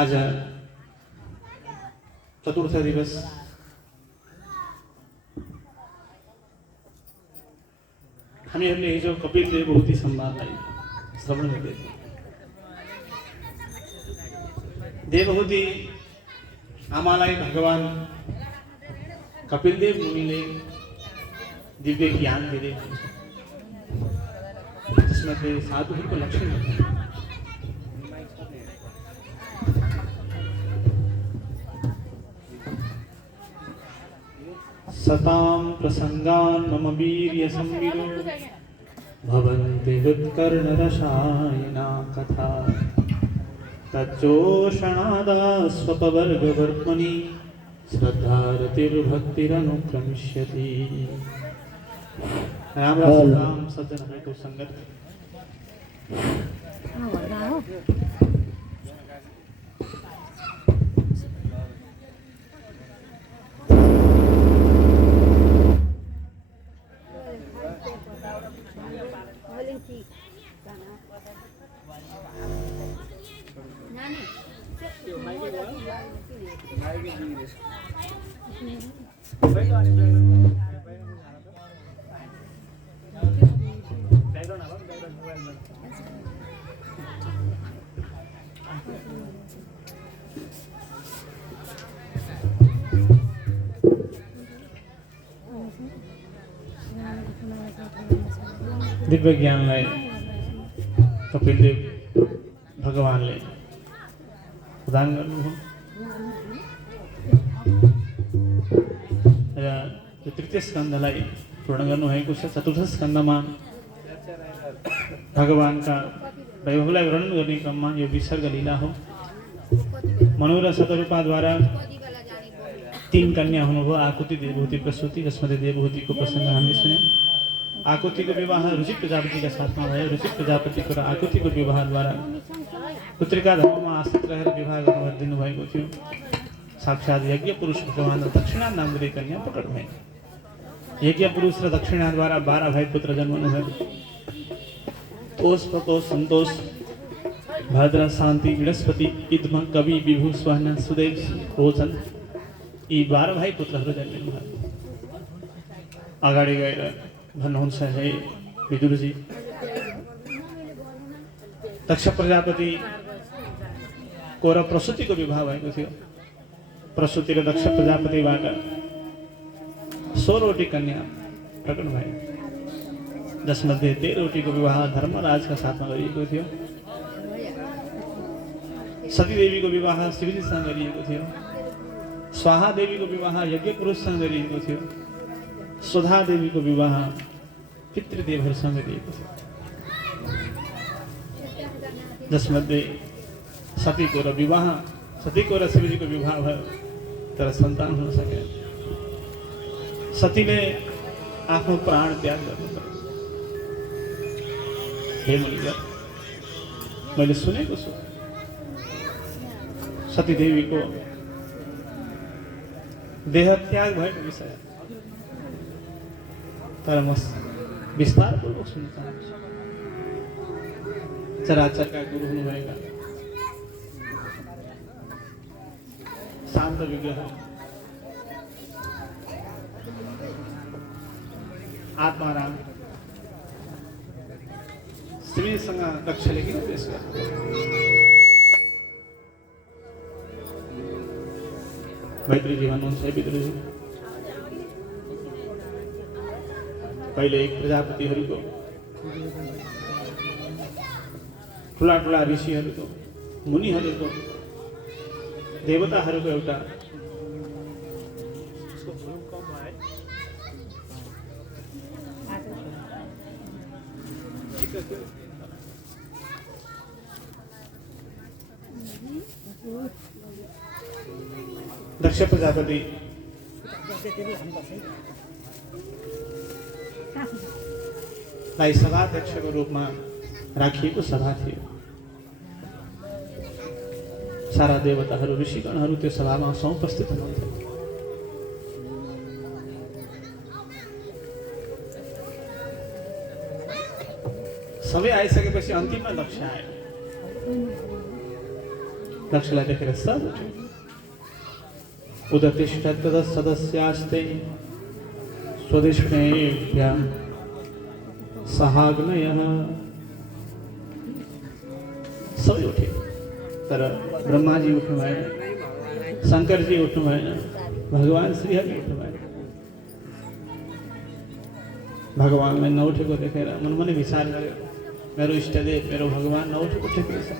आज चतुर्थ दिवस हामीहरूले हिजो कपिल देवभूति संवादलाई श्रवण गर्दै थियौँ। देवभूति आमालाई भगवान कपिलदेव मुनिले दिव्य ज्ञान दिएको छ, जसमध्ये साधुहरूको लक्षण हुन्छ। सतां प्रसंगान् मम वीर्य संविदो भवन्ति हृत्कर्णरसायना कथा तच्चोषणादास्वपवर्गवर्त्मनि श्रद्धारतिर्भक्तिरनुक्रमिष्यति। राम राम सज्जन भएको संगत दिव्य ज्ञानलाई कपिलदेव भगवानले प्रदान गर्नुभयो र यो तृतीय स्कन्धलाई पूर्ण गर्नुभएको छ। चतुर्थ स्कन्धमा भगवानका वैभवलाई वर्णन गर्ने क्रममा यो विसर्ग लीला हो। मनु र शतरूपाद्वारा 3 कन्या हुनुभयो, आकुति, देवभूति, प्रसूति, जसमध्ये देवभूतिको प्रसङ्ग हामीले सुन्यौँ। आकुतिको विवाह रुचिक प्रजापतिका साथमा भयो। रुचिक प्रजापतिको र आकुतिको विवाहद्वारा पुत्रिका धर्ममा आश्रित रहेर विवाह गर्नु दिनुभएको थियो। साक्षात् यज्ञ पुरुष भगवान र दक्षिणा नामले कन्या प्रकट भए। यज्ञ पुरुष र दक्षिणाद्वारा 12 भाइ पुत्र जन्मनुभयो। तोष, प्रतोष, सन्तोष, भद्र, शान्ति, बृहस्पति, इद्म, कवि, विभु, स्वहन, सुदेव, रोचन, यी 12 भाइ पुत्रहरू जन्मिनुभयो। अगाडि गएर भन्नुहुन्छ, हे विदुरजी, दक्ष प्रजापति को र प्रसूतिको विवाह भएको थियो। प्रसूति र दक्ष प्रजापतिबाट 16 कन्या प्रकट भए, जसमध्ये 13 विवाह धर्मराजका साथमा गरिएको थियो। सती देवीको विवाह शिवजीसँग गरिएको थियो। स्वाहा देवीको विवाह यज्ञ पुरुषसँग गरिएको थियो। स्वधा देवीको विवाह पितृदेवहरूसँग गरिएको थियो, जसमध्ये सतीको र शिवजीको विवाह भयो, तर सन्तान हुन सकेन। सतीले आफ्नो प्राण त्याग गर्नु पर्यो। हे मुनिवर, मैले सुनेको छु सती देवीको देह त्याग भएको विषय, तर म विस्तारपूर्वक सुन्न चाहन्छु। चराचरका गुरु हुनुभएका शान्त विग्रह आत्माराम शिवजीसँग दक्षले किन पेश गर्नु? मैत्रीजी भन्नुहुन्छ, हे विदुरजी, पहिले एक प्रजापतिहरूको ठुला ऋषिहरूको, मुनिहरूको, देवताहरूको एउटा दक्ष प्रजापति लाई सभाध्यक्षको रूपमा राखिएको सभा थियो। सारा देवताहरू, ऋषिगणहरू त्यो सभामा उपस्थित हुनुहुन्थ्यो। सबै आइसकेपछि अन्तिममा दक्ष आयो। दक्षला देखे सब उठे। उदतिष्ठत् सदस्यास्ते स्वदिष्णेभ्यः सहाग्नयः। सबै उठे तर ब्रह्मा जी उठ्नु भएन, शंकर जी उठ्नु भएन, भगवान श्री हरि उठ्नु भएन। भगवानलाई नउठेको देखेर मनमनै विचार गर्यो, मेरो इष्टदेव मेरो भगवान नउठेको ठिक रहेछ।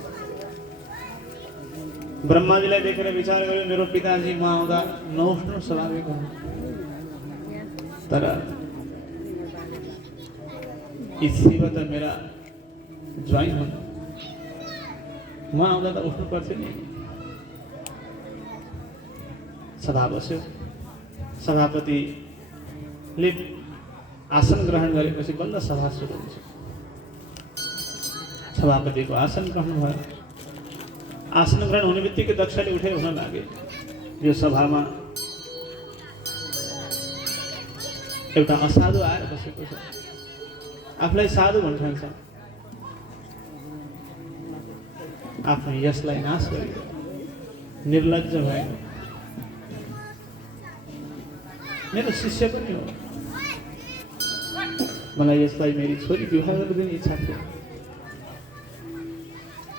ब्रह्माजीलाई देखेर विचार गर्यो, मेरो पिताजी म आउँदा नउठ्नु स्वाभाविक हो, तर यी शिव त मेरा ज्वाइँ हुन्, म आउँदा त उठ्नु पर्थ्यो नि। सभा बस्यो। सभापतिले आसन ग्रहण गरेपछि बल्ल सभा सुरु हुन्छ। सभापतिको आसन ग्रहण भयो। आसन ग्रहण हुने बित्तिकै दक्षले उठेर हुन लागे, यो सभामा एउटा असाधु आएर बसेको छ, आफूलाई साधु भन्छ, आफ्नो यसलाई नाश गरियो, निर्लज्ज भयो, मेरो शिष्य पनि हो, मलाई यसलाई मेरी छोरी विवाह गरिदिने इच्छा थियो।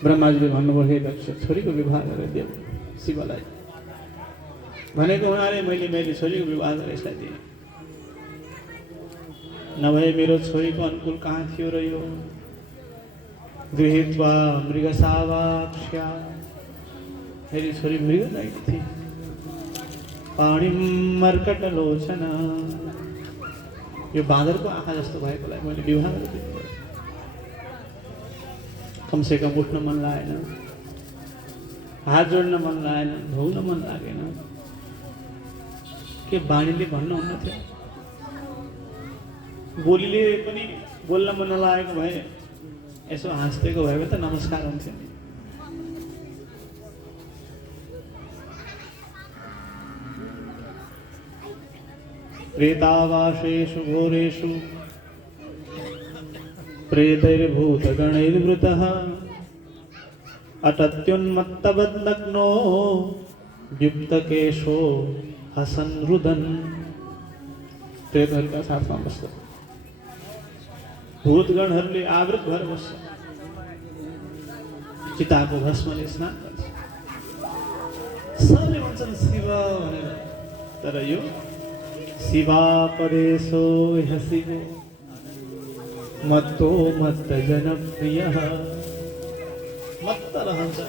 ब्रह्माजीले भन्नुभयो, हे दक्ष छोरीको विवाह गरेर देऊ शिवलाई। भनेको हुनाले मैले मेरी छोरीको विवाह गरेर यसलाई दिएँ, नभए मेरो छोरीको अनुकूल कहाँ थियो र यो। गृहीत्वा मृगसावाक्ष्या, मेरी छोरी मृग लायक थी। पाणिम मर्कटलोचन, यो बाँदरको आँखा जस्तो भएकोलाई मैले विवाह गरिदिनु पर्यो। कमसे कम उठ्न मन लागेन, हात जोड्न मन लागेन, धोउन मन लागेन। के बाणीले भन्नुहुन्न थियो, बोलीले पनि बोल्न मन नलागेको भए यसो हाँस्दिएको भए त नमस्कार हुन्थ्यो। प्रेतावासेषु घोरेषु प्रेतैर्भूतगणैर्वृतः अटत्युन्मत्तवद्नग्नो व्युक्तकेशो हसन् रुदन्। प्रेतहरूका साथमा बस्छ, भूतगणहरूले आवृत भएर बस्छ, चिताको भस्मले स्नान गर्छ। सबले भन्छन् शिव भनेर, तर यो शिवा परेशो हसिगो मत्तो मत्त जनप्रियः। मत्त रहन्छ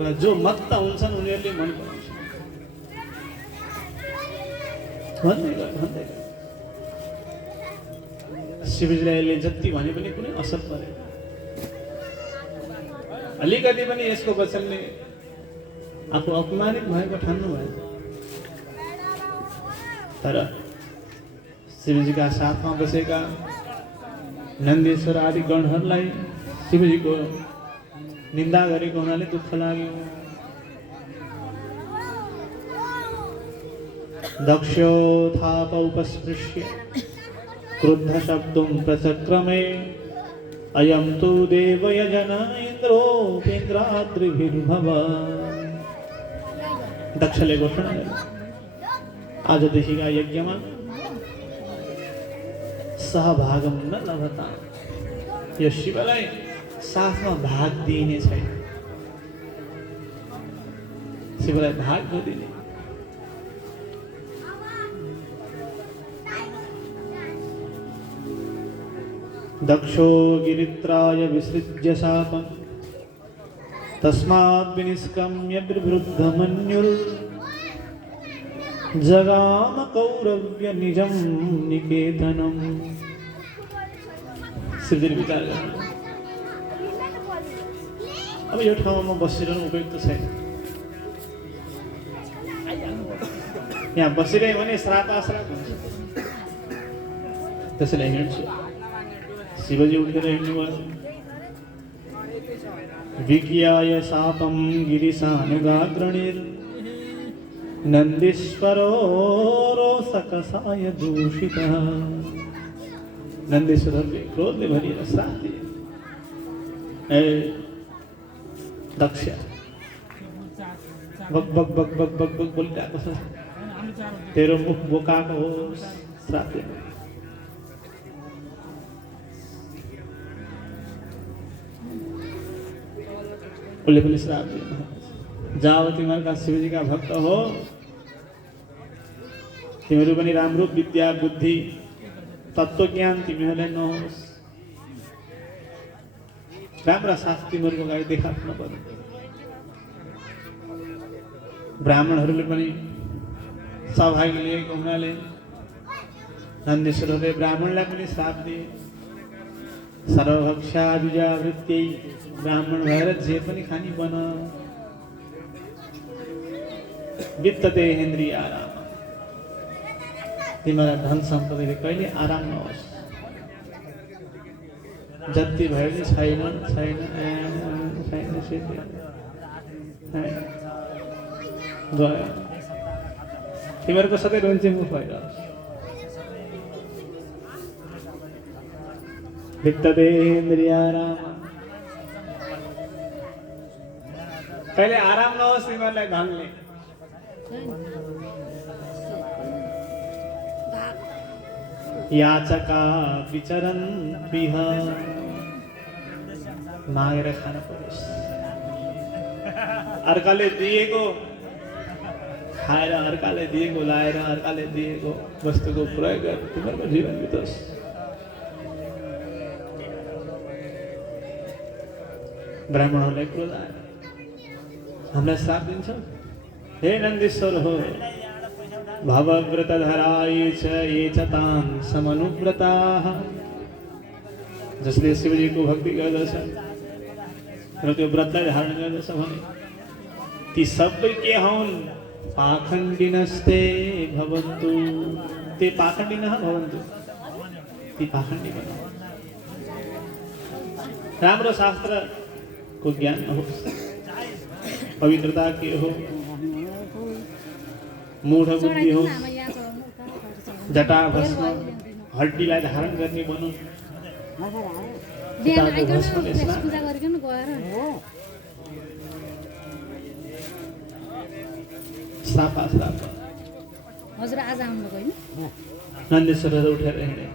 र जो मत्त हुन्छन् उनीहरूले मन पराउँछ। भन्दै शिवजीलाई यसले जति भने पनि कुनै असर परेन। अलिकति पनि यसको वचनले आफू अपमानित भएको ठान्नु भयो। तर शिवजीका साथमा बसेका नन्देश्वर आदि गणहरूलाई शिवजीको निन्दा गरेको हुनाले दुःख लाग्यो। दक्षो थाप उपस्पृश्य क्रुद्ध शब्दं प्रचक्रमे अयं तु देवयजन इन्द्रोपेन्द्राद्रिभिर्भव। दक्षले घोषणा गर्यो, आजदेखिका यज्ञमा सहभागम न लभता, यो शिवलाई साथमा भाग दिइने छैन। शिवलाई भाग नदिने। दक्षो गिरित्राय विसृज्य शापं तस्मात् विनिष्कम्य बिभृद्धमन्युर् जगाम कौरव्य निजं निकेतनम्। शिवजीले विचार गर्नु, अब यो ठाउँमा बसिरहनु उपयुक्त छैन। यहाँ बसिरह्यो भने श्राप आश्राप हुन्छ, त्यसैले हिँड्छु। शिवजी उठेर हिँड्नुभयो। विज्ञाय शापं गिरिशानुगाग्रणिर् नन्दीश्वरो रोषकसाय दूषितः। नन्दीश्वरले क्रोधले भरिएर श्राप दिए, ए दक्ष बक बक बक बक बक बक बोलिरहेको छ। तेरो मुख बोकाको होस्, श्राप दिनु। उसले पनि श्राप दिनु। जाओ, तिमीहरूका शिवजीका भक्त हो, तिमीहरू पनि राम्रो विद्या बुद्धि तत्त्वज्ञान तिमीहरूलाई नहोस्, राम्रा साथ तिमीहरूको अगाडि देखाउनु पर्यो। ब्राह्मणहरूले पनि सौभाग्य लिएको हुनाले नन्देश्वरले ब्राह्मणलाई पनि श्राप दिए। सर्वभक्षादिजावृत्यै, ब्राह्मण भएर जे पनि खानी बन। वित्तते इन्द्रिय आराम, तिमीलाई धन सम्पत्तिले कहिले आराम नहोस्। जति भयो नि छैन छैन छैन सिद्धि गयो। तिमीहरूको सधैँ रुन्चे मुख भइरहोस्। वित्तते इन्द्रिय आराम, कहिले आराम नहोस् तिमीहरूलाई धनले। याचका विचरन बिह, मागेर खान परोस्। अर्काले दिएको खाएर, अर्काले दिएको लाएर, अर्काले दिएको वस्तुको प्रयोग गरेर तिमीहरूको जीवन बितोस्। ब्राह्मणहरूलाई क्रोध आयो, हामीलाई श्राप दिन्छ। हे नन्दीश्वर हो, भवव्रतधरा ये च तान् समनुव्रताः, जसले शिवजीको भक्ति गर्दछ र त्यो व्रतलाई धारण गर्दछ भने ती सबै के हुन्? पाखण्डिनस्ते भवन्तु, ते पाखण्डिनः भवन्तु, ती पाखण्डी बनो। राम्रो शास्त्रको ज्ञान नहोस्, पवित्रता के हो, मूढ बुद्धि होस्, जटा भस्म हड्डीलाई धारण गर्ने बनो। हजुर आज आउनुभएको होइन? नन्देश्वर उठेर हिँडे।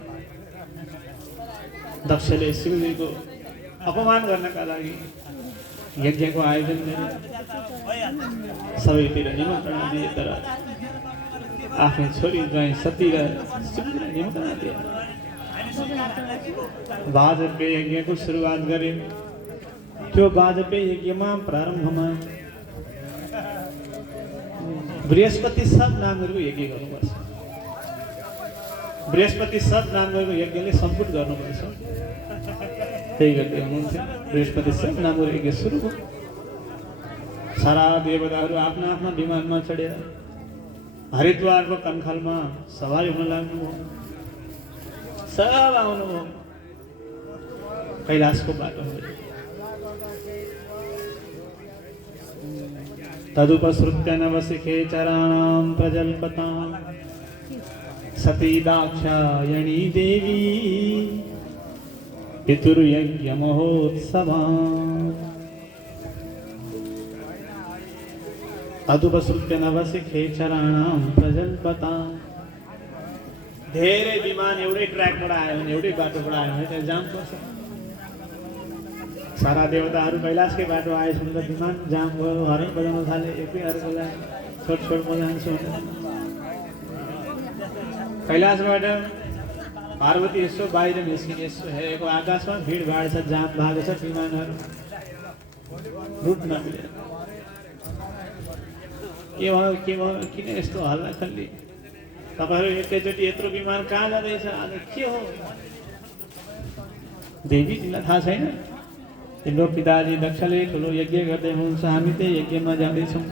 दक्षले शिवजीको अपमान गर्नका लागि यज्ञको आयोजन गरे, सबैतिर निमन्त्रणा दिए, तर आफ्नै छोरी ज्वाइँ सती र शिवजीलाई निमन्त्रणा दिए। वाजपेय यज्ञको सुरुवात गरे। त्यो वाजपेय यज्ञमा प्रारम्भमा बृहस्पति सब नामहरूको यज्ञ गर्नुपर्छ। बृहस्पति सब नामहरूको यज्ञले सम्पुट गर्नुपर्छ। त्यही गर्दै हुनुहुन्थ्यो। बृहस्पति सब नामहरूको यज्ञ सुरु भयो। सारा देवताहरू आफ्ना आफ्ना विमानमा चढेर हरिद्वारको कन्खलमा सवारी हुन लाग्नुभयो। सब आउनुभयो कैलाशको बाटो। तदुपसृत्य नवसिखे चराणां प्रजल्पतां सती दाक्षायणी देवी पितुर्यज्ञ महोत्सवां। तदुपसृत्य नवसिखे चराणां प्रजल्पतां। धेरै विमान एउटै ट्र्याकबाट आयो भने, एउटै बाटोबाट आयो भने त्यहाँ जाम पर्छ। सारा देवताहरू कैलाशकै बाटो आएछन् त विमान जाम भयो। हर्न बजाउन थाले, एकै अर्कोलाई छोट छोट बजाउँछु। कैलाशबाट पार्वती यसो बाहिर निस्किने, यसो हेरेको आकाशमा भिडभाड छ, जाम भएको छ, विमानहरू रुट नमिलेर। के भयो के भयो, किन यस्तो हल्ला खल्ली? तपाईँहरू एकैचोटि यत्रो विमान कहाँ जाँदैछ? आज के हो? देवी, तिमीलाई थाहा छैन? तिम्रो पिताजी दक्षले ठुलो यज्ञ गर्दै हुनुहुन्छ, हामी त्यही यज्ञमा जाँदैछौँ।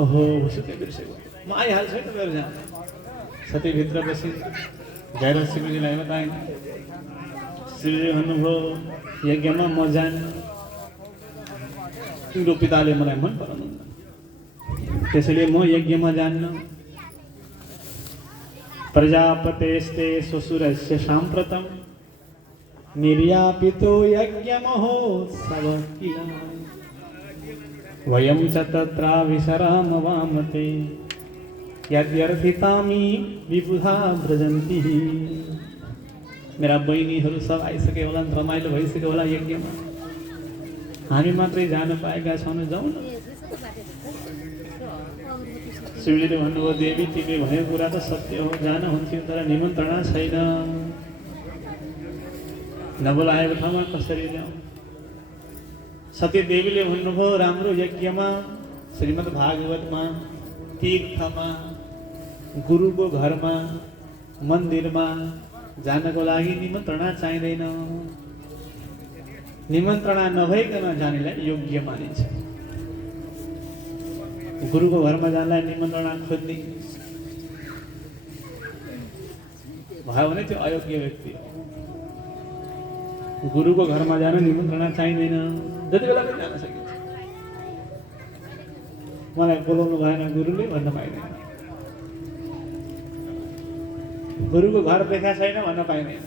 ओहो, सुत्दै बिर्सेको, म आइहाल्छु है तपाईँहरू जान। सतीभित्र बसी गएर शिवजीलाई बताइन्। शिवजी भन्नुभयो, यज्ञमा म जान्न, तिम्रो पिताले मलाई मन पराउनुहुन्न, त्यसैले म यज्ञमा जान्न। प्रजापतेस्ते श्वशुरस्य साम्प्रतम् निर्यापितो यज्ञमहोत्सव किल वयं च तत्राविशरामवामते यद्यर्थितामी विबुधा व्रजन्ति। मेरा बहिनीहरू सब आइसके होला, रमाइलो भइसक्यो होला यज्ञमा, हामी मात्रै जान पाएका छौँ, जाउँ न। शिवले भन्नुभयो, देवी तिमीले भनेको कुरा त सत्य हो, जान हुन्थ्यो, तर निमन्त्रणा छैन, नबोलाएको ठाउँमा कसरी ल्याउँ। सती देवीले भन्नुभयो, राम्रो यज्ञमा, श्रीमद् भागवतमा, तीर्थमा, गुरुको घरमा, मन्दिरमा जानको लागि निमन्त्रणा चाहिँदैन। निमन्त्रणा नभइकन जानेलाई योग्य मानिन्छ। गुरुको घरमा जानलाई निमन्त्रणा खोज्ने भयो भने त्यो अयोग्य व्यक्ति हो। गुरुको घरमा जान निमन्त्रणा चाहिँदैन, जति बेला पनि जान सकिन्छ। मलाई बोलाउनु भएन गुरुले भन्न पाइँदैन, गुरुको घर देखा छैन भन्न पाइँदैन।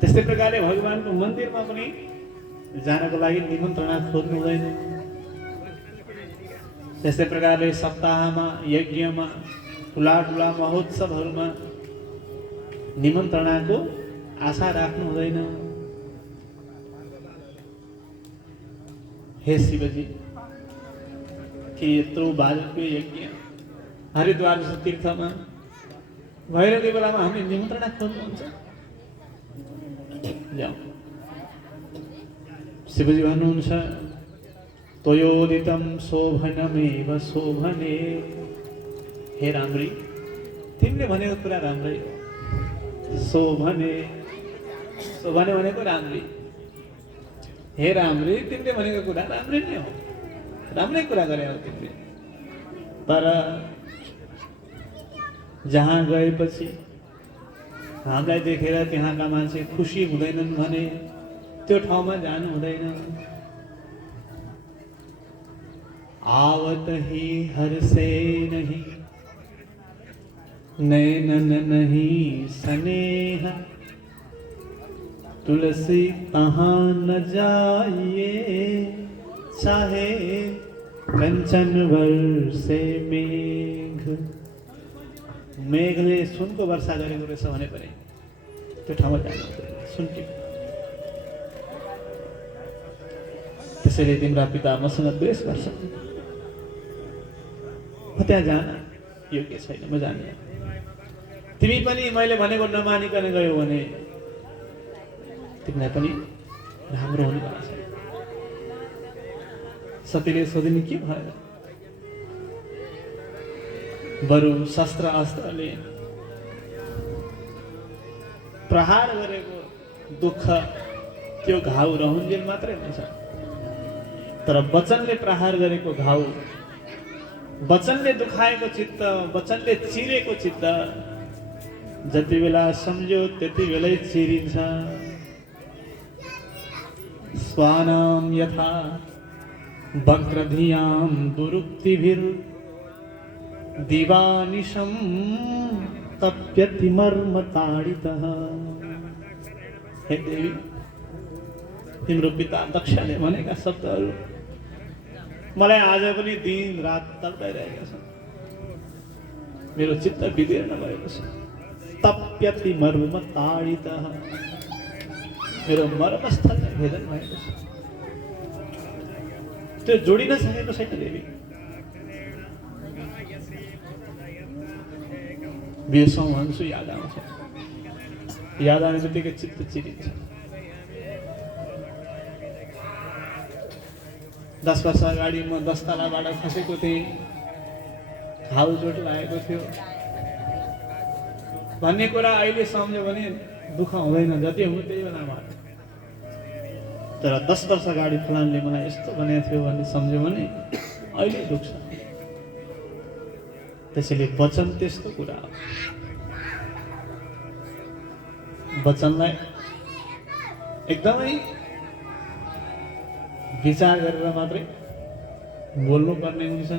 त्यस्तै प्रकारले भगवानको मन्दिरमा पनि जानको लागि निमन्त्रणा खोज्नु हुँदैन। त्यस्तै प्रकारले सप्ताहमा, यज्ञमा, ठुला ठुला महोत्सवहरूमा निमन्त्रणाको आशा राख्नु हुँदैन। हे शिवजी, के यत्रो बाजको यज्ञ हरिद्वार तीर्थमा भइरहेको बेलामा हामीले निमन्त्रणा खोज्नुहुन्छ? जाउँ। शिवजी भन्नुहुन्छ, त्वयोदितं शोभनमेव शोभने। हे राम्री, तिमीले भनेको कुरा राम्रै हो। शोभने, शोभने भनेको राम्री। हे राम्री, तिमीले भनेको कुरा राम्रै नै हो, राम्रै कुरा गरे हो तिमीले। तर जहाँ गएपछि हामीलाई देखेर त्यहाँका मान्छे खुसी हुँदैनन् भने त्यो ठाउँमा जानु हुँदैन। आवत ही हर्षे नहीं नैनन नहीं स्नेह, तुलसी कहाँ न जाइए चाहे कंचन वर्षे मेघ। मेघले सुनको वर्षा गरेको रहेछ भने पनि त्यो ठाउँमा जानु हुँदैन, सुनकी। त्यसैले तिम्रा पिता मसँग द्वेष गर्छन्, म त्यहाँ जान योग्य छैन, म जान्दिनँ। तिमी पनि मैले भनेको नमानिकन गयौ भने तिमीलाई पनि राम्रो हुनेवाला छैन। सतीले सोधिन्, के भएर? बरु शस्त्र अस्त्रले प्रहार गरेको दुःख त्यो घाउ रहन्जेल मात्रै हुन्छ, तर वचनले प्रहार गरेको घाउ, वचनले दुखाएको चित्त, वचनले चिरेको चित्त जति बेला सम्झ्यो त्यति बेलै चिरिन्छ। स्वानाम यथा वक्रधियां दुरुक्तिभिर् दिवानिशं तप्यति मर्मताडितः। हे देवी, तिम्रो पिता दक्षले भनेका शब्दहरू मलाई आज पनि दिन रात तड्पाइरहेका छन्। मेरो चित्त विदीर्ण भएको छ। तप्यति मर्मताडितः, मेरो मर्मस्थललाई भेदन भएको छ। त्यो जोडिन सकेको छैन देवी। बिर्सौँ भन्छु याद आउँछ, याद आउने बित्तिकै चित्त चिरिन्छ। 10 वर्ष अगाडि म 10 तलाबाट खसेको थिएँ, घाउ चोट लागेको थियो भन्ने कुरा अहिले सम्झ्यो भने दुःख हुँदैन, जति हो त्यही बेलामा। तर 10 वर्ष अगाडि फलानले मलाई यस्तो भनेको थियो भन्ने सम्झ्यो भने अहिले दुख्छ। त्यसैले वचन त्यस्तो कुरा हो, वचनलाई एकदमै विचार गरेर मात्रै बोल्नु पर्ने हुन्छ।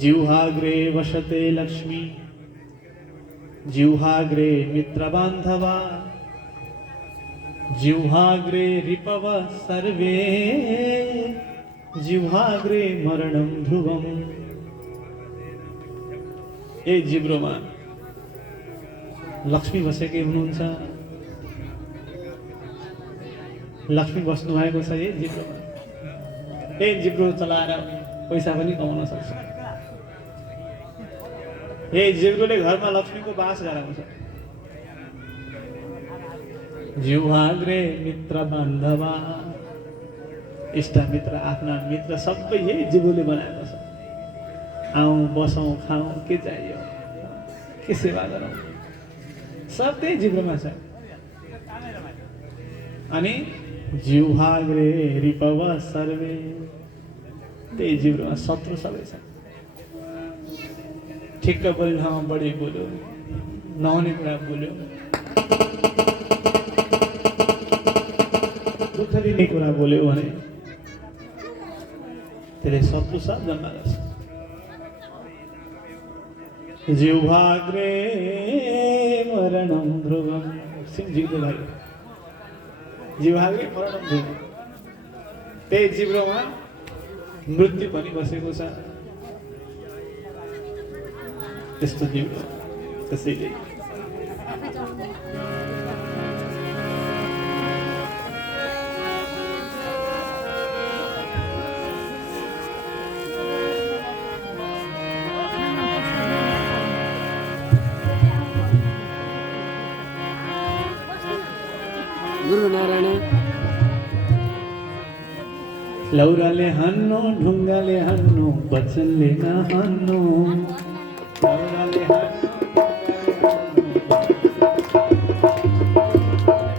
जिह्वाग्रे वसते लक्ष्मी जिह्वाग्रे मित्रबान्धवा जिह्वाग्रे रिपव सर्वे जिह्वाग्रे मरणं ध्रुवम्। ए जिब्रोमा लक्ष्मी बसेकै हुनुहुन्छ, लक्ष्मी बस्नु भएको छ ए जिब्रोमा। ए जिब्रो चलाएर पैसा पनि कमाउन सक्छ। ए जिब्रोले घरमा लक्ष्मीको बास गराउँछ। जिह्वाग्रे मित्र बान्धवा, इष्ट मित्र आफ्ना मित्र सबै यही जिब्रोले बनाएको छ। आउँ बसौँ खाउँ के चाहियो, के सेवा गरौँ, सब त्यही जिब्रोमा छ। अनि जिह्वाग्रे रिपव सर्वे, त्यही जिब्रोमा शत्रु सबै छ। ठिक्क बोल्ने ठाउँमा बढी बोल्यो, नहुने कुरा बोल्यो, दुःख दिने कुरा बोल्यो भने त्यसले शत्रु सब जन्म गर्छ। जिह्वाग्रे मरणं ध्रुवम्, सिंहजीको लागि जिह्वाग्रे मरणं ध्रुवम्, त्यही जिब्रोमा मृत्यु पनि बसेको छ। त्यस्तो जिब्रो त्यसैले गुरु नारायण लौराले हान्नु ढुङ्गाले हान्नु वचनले नहान्नु, लौराले हान्नु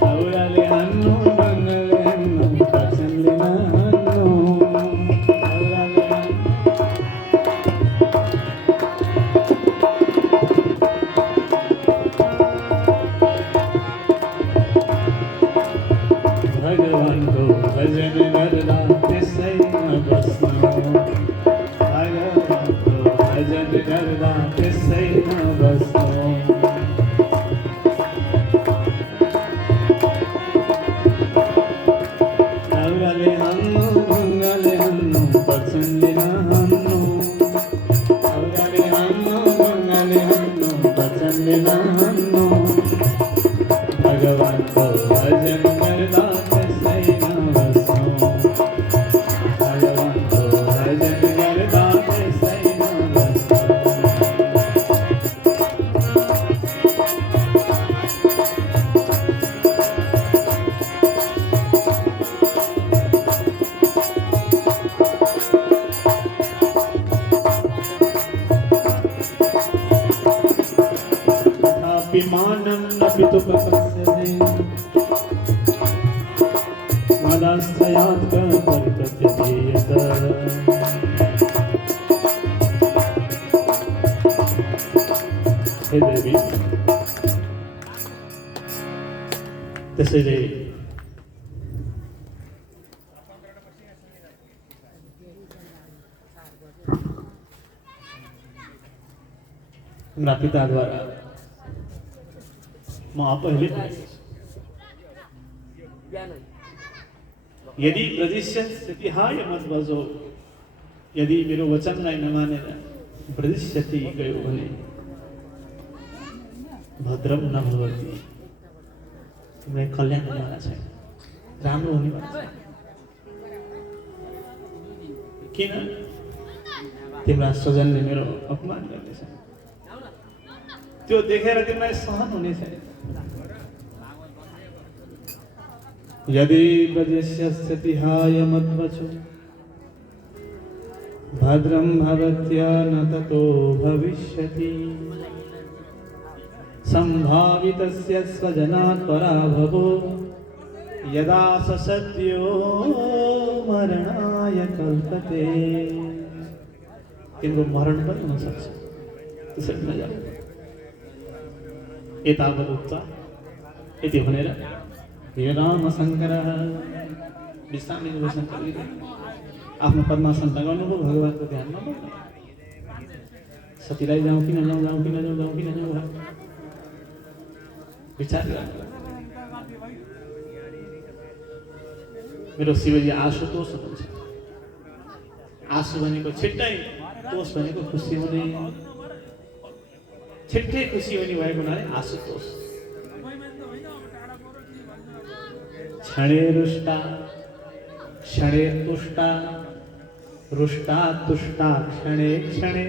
लौराले हान्नु ढुङ्गाले हान्नु वचनले नहान्नु, लौराले भगवानको भजन गर्दा त्यसैमा बस्नु, भगवानको भजन गर्दा त्यसैमा बस्नु। लौराले हान्नु ढुङ्गाले हान्नु वचनले नहान्नु, लौराले हान्नु ढुङ्गाले हान्नु वचनले नहान्नु, भगवानको भजन गर्दा त्यसैमा बस्नु, भगवानको भजन गर्दा त्यसैमा बस्नु। तथापि मानं न पितुपकस्यते, मदाश्रयात् परितप्यते यत्। हे देवी, त्यसैले हाम्रा पिताद्वारा म अपहिले यदि प्रदिश्यति हाय मत बजो, यदि मेरो वचनलाई नमानेर प्रदिश्यति गयो भने भद्रम नभवति, तिमीलाई कल्याण हुनेवाला छैन, राम्रो हुनेवाला छैन। किन? तिम्रा स्वजनले मेरो अपमान गर्नेछ, त्यो देखेर तिमीलाई सहन हुने छैन। यदि प्रदिश्यति हाय मद्वचो भद्रं भवत्या न ततो भविष्यति, संभावितस्य स्वजनात् पराभवो यदा स सद्यो मरणाय कल्पते। तिम्रो मरण पनि हुन सक्छ, त्यसैले नजाऊ। एतावदुक्त्वा यति भनेर हे रामशङ्करः विश्रामी शङ्करले आफ्नो पद्मासन लगाउनुभयो, भगवानको ध्यानमा बस्नु। सतीलाई जाउँ कि नजाउँ, जाउँ कि नजाउँ, जाउँ कि नजाउँ, विचार गर्नु मेरो शिवजी आशुतोष हुनुहुन्छ आशु भनेको छिट्टै तोष भनेको खुसी हुने छिट्टै खुसी हुने भएको हुनाले आशुतोष क्षणे रुष्टा क्षणे तुष्टा रुष्टा तुष्टा क्षणे क्षणे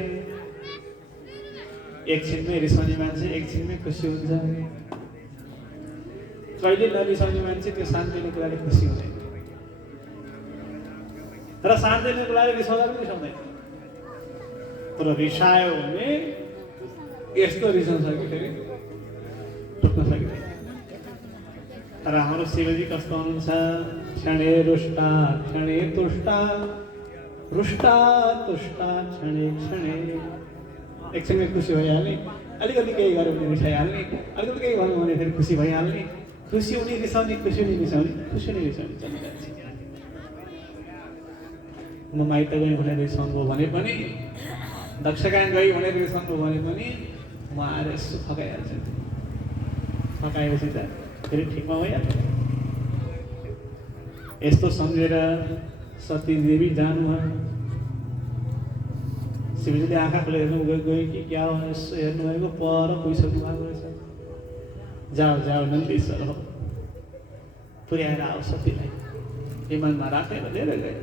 एकछिनमै रिसाउने मान्छे एकछिनमै खुसी हुन्छ कहिले नरिसाउने मान्छे त्यो शान्तिको कुराले खुसी हुँदैन र शान्तिको कुराले रिसाउँदा पनि रिसाउँदैन तर रिसायो भने यस्तो रिसाउन सक्यो फेरि टुक्न सक्दैन तर हाम्रो शिवजी कस्तो हुनुहुन्छ क्षणे रुष्टा क्षणे तुष्टा रुष्टा तुष्टा क्षणे क्षणे एकछिनमै खुसी भइहाल्ने अलिकति केही गऱ्यो भने रिसाइहाल्ने अलिकति केही भन्यो भने फेरि खुसी भइहाल्ने खुसी हुने रिसाउने खुसी हुने रिसाउने खुसी हुने रिसाउने चलिरहेको छ म माइत गएँ भनेर रिसाउनु भने पनि दक्षकान गएँ भनेर रिसाउनु भने पनि म आएर यसो फकाइहाल्छु फकाएपछि त फेरि ठिकमा भइहाल्छ यस्तो सम्झेर सती देवी जानुभयो शिवजीले आँखा खोलेर हेर्नु गयो कि क्या हो यसो हेर्नुभएको पर पुगिसक्नु भएको रहेछ जाऊ जाऊ नन्दीश्वर हो पुर्याएर आऊ सतीलाई विमानमा राखेर लिएर गयो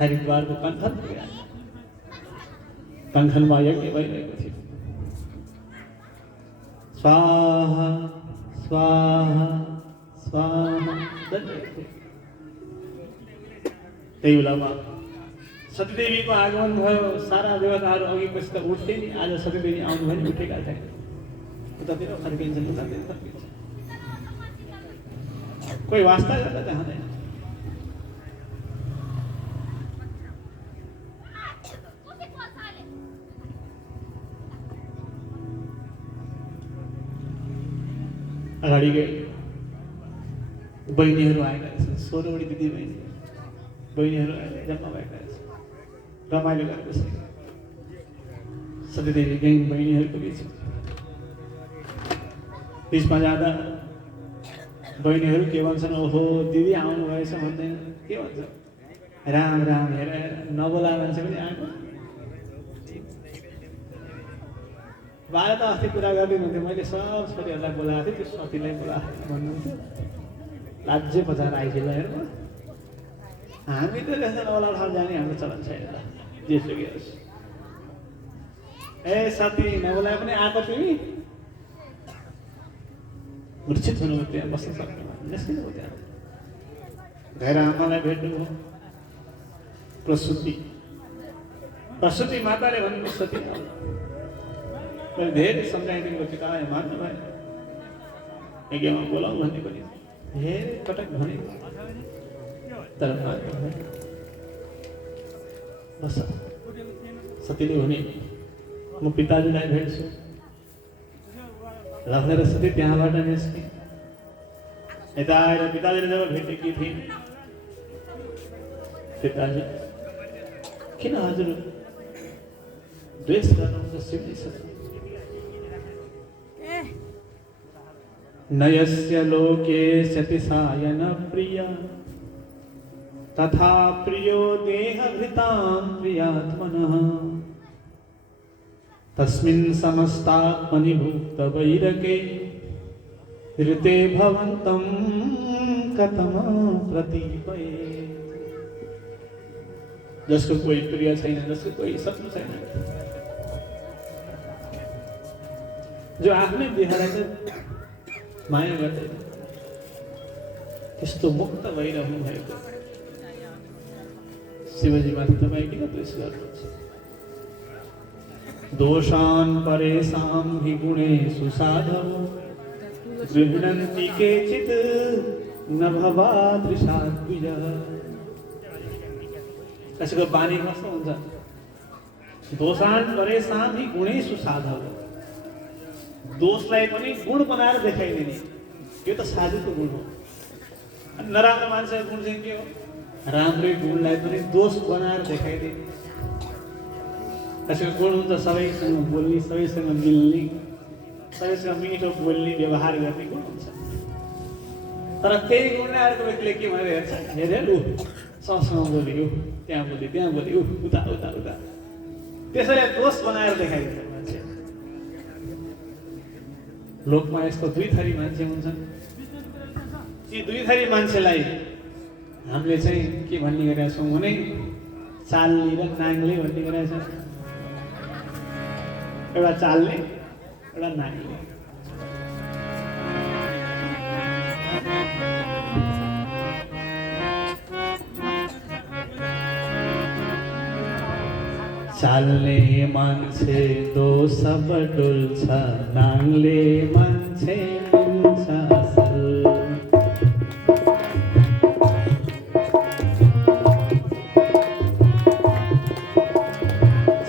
हरिद्वारको कन्थन पुर्यायो कन्थनमा यज्ञ भइरहेको थियो स्वाहा स्वाहा स्वाहा त्यही बेलामा सतीदेवीको आगमन भयो सारा देवताहरू अघि पछि त उठ्थे नि आज सतीदेवी आउनुभयो नि उठेका थिए उतातिर फर्किन्छन् उतातिर फर्किन्छ कोही वास्ता गर्न चाहँदैन अगाडि गए बहिनीहरू आएका छन् 16वटी दिदी बहिनीहरू आएर जम्मा भएका छन् रमाइलो गरेको छ सतीदेवी गई बहिनीहरूको बिच बिचमा जाँदा बहिनीहरू के भन्छन् ओहो दिदी आउनु भएछ भन्दैन के भन्छ राम राम हेर नबोला मान्छे पनि आएको बाह्र त अस्ति कुरा गरिदिनुहुन्थ्यो मैले सब छोरीहरूलाई बोलाएको थिएँ त्यो सतीलाई बोलाएको भन्नुहुन्थ्यो राज्य बजार आइदियो हेर्नु हामी त त्यस्तो नौला ठाउँ जाने हाम्रो चलन छैन ल जेसुकै होस् ए साथी नबोलाए पनि आएको तिमी मूर्छित हुनु त्यहाँ बस्न सक्नु निस्किनु त्यहाँ गएर आमालाई भेट्नु प्रसुति माताले भन्नु सती मैले धेरै सम्झाइदिएको पिता मान्नु भयो यज्ञमा बोलाऊ भन्ने पनि धेरै पटक भने तर मान्नु भयो बस सतीले भने म पिताजीलाई भेट्छु र भनेर सती त्यहाँबाट निस्के यता आएर पिताजीले जब भेटेकी थिए पिताजी किन हजुर द्वेष गर्नुहुन्छ शिवजी नयस्य लोके सतिसायन प्रिय तथा प्रियो देहभृतां प्रियात्मनः तस्मिन् समस्तात्मनि भुक्तवैरके ऋते भवन्तं कथम प्रतीपये जसको कोही प्रिय छैन जसको कोही शत्रु छैन जो आफ्नै देहलाई माया गर्दैन त्यस्तो मुक्त भइरहनु भएको शिवजीमाथि तपाईँ किन द्वेष गर्नुहुन्छ दोषान् परेषां हि गुणेषु साधवो गृह्णन्ति केचित् न भवादृशाद्विजः कसैको बानी कस्तो हुन्छ दोषान् परेषां हि गुणेषु साधवो दोषलाई पनि गुण बनाएर देखाइदिने यो त साधुको गुण हो नराम्रो मान्छेको गुण चाहिँ के हो राम्रै गुणलाई पनि दोष बनाएर देखाइदिने कसैको गुण हुन्छ सबैसँग बोल्ने सबैसँग मिल्ने सबैसँग मिठो बोल्ने व्यवहार गर्ने गुण हुन्छ तर त्यही गुणले अर्को व्यक्तिले के भनेर हेर्छ हेरेर ऊ सँग बोल्यो त्यहाँ बोल्यो उता उता उता त्यसैले दोष बनाएर देखाइदिन्छ मान्छे लोकमा यस्तो दुई थरी मान्छे हुन्छन् ती दुई थरी मान्छेलाई हामीले चाहिँ के भन्ने गरेका छौँ भने चालले र नाङ्ले भन्ने गरेका छौँ एउटा चालले एउटा नाङ्ले चालले मान्छे दोष बटुल्छ नाङ्ले मान्छे लिन्छ असल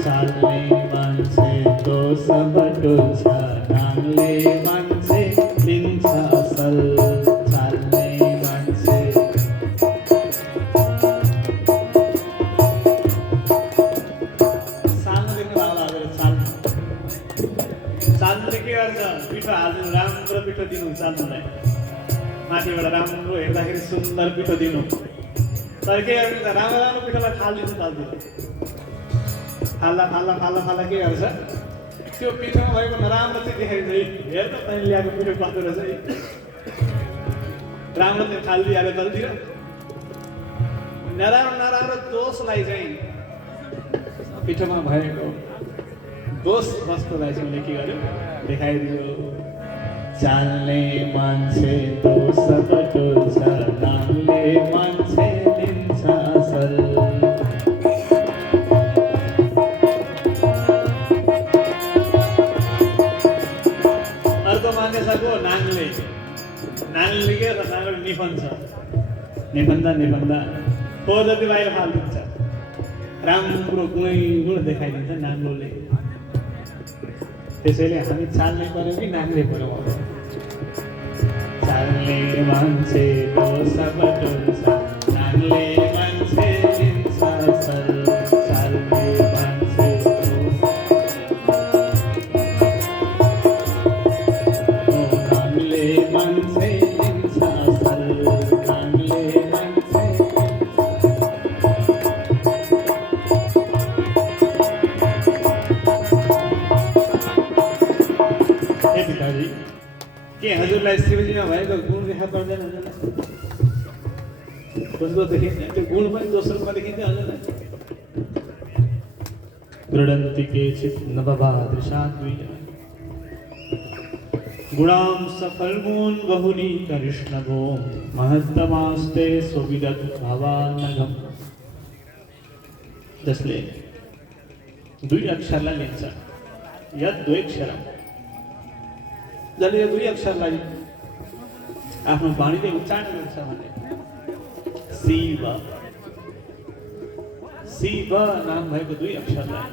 चालले मान्छे दोष बटुल्छ नाङ्ले मान्छे लिन्छ असल चालले मान्छे पिठो हाल्नु राम्रो पिठो दिनु चाल्नुलाई माथिबाट राम्रो हेर्दाखेरि सुन्दर पिठो दिनु तर के गर्नु राम्रो राम्रो पिठोलाई फालिदिनु चाल्दिनु फाल्दा फाल्दा फाल्दा फाल्दा के गर्छ त्यो पिठोमा भएको नराम्रो चाहिँ देखाइन्छ हेर त तैँले ल्याएको पिठो कस्तो रहेछ राम्रो चाहिँ फालिदिइहाल्यो जल्दी र नराम्रो दोषलाई चाहिँ पिठोमा भएको दोष वस्तुलाई चाहिँ उसले के गर्यो देखाइदियो चालले मान्छे दोष बटुल्छ नाङ्ले मान्छे लिन्छ असल अर्को मान्छेको नाङ्ले के र नाङ्लो निफन्दा हो जति बाहिर फालिदिन्छ राम्रो गुण देखाइदिन्छ नाङ्लोले त्यसैले हामी चाल्ने पर्यो कि नाङ्ले पर्यो चाल्ने मान्छे दोष बटुल्छ नाङ्ले मान्छे लिन्छ असल चाल्ने मान्छे नाङ्ले मान्छे लिन्छ असल नाङ्ले मान्छे पिताजी के हजुरलाई शिवजीमा भएको गुण देखा पर्दैन हजुरलाई कसको देखिन्छ त्यो गुण पनि दोस्रोमा देखिन्छ हजुरलाई गृढन्ति केचित् नवभादृशा द्विजा गुणां सफलगुण बहुनी करिष्णगो महत्तमास्ते सुविदत् भवानघम् जसले दुई अक्षरलाई लिन्छ यद द्वैक्षरम जसले यो दुई अक्षरलाई आफ्नो वाणीले उच्चारण गर्छ भने शिव नाम भएको दुई अक्षरलाई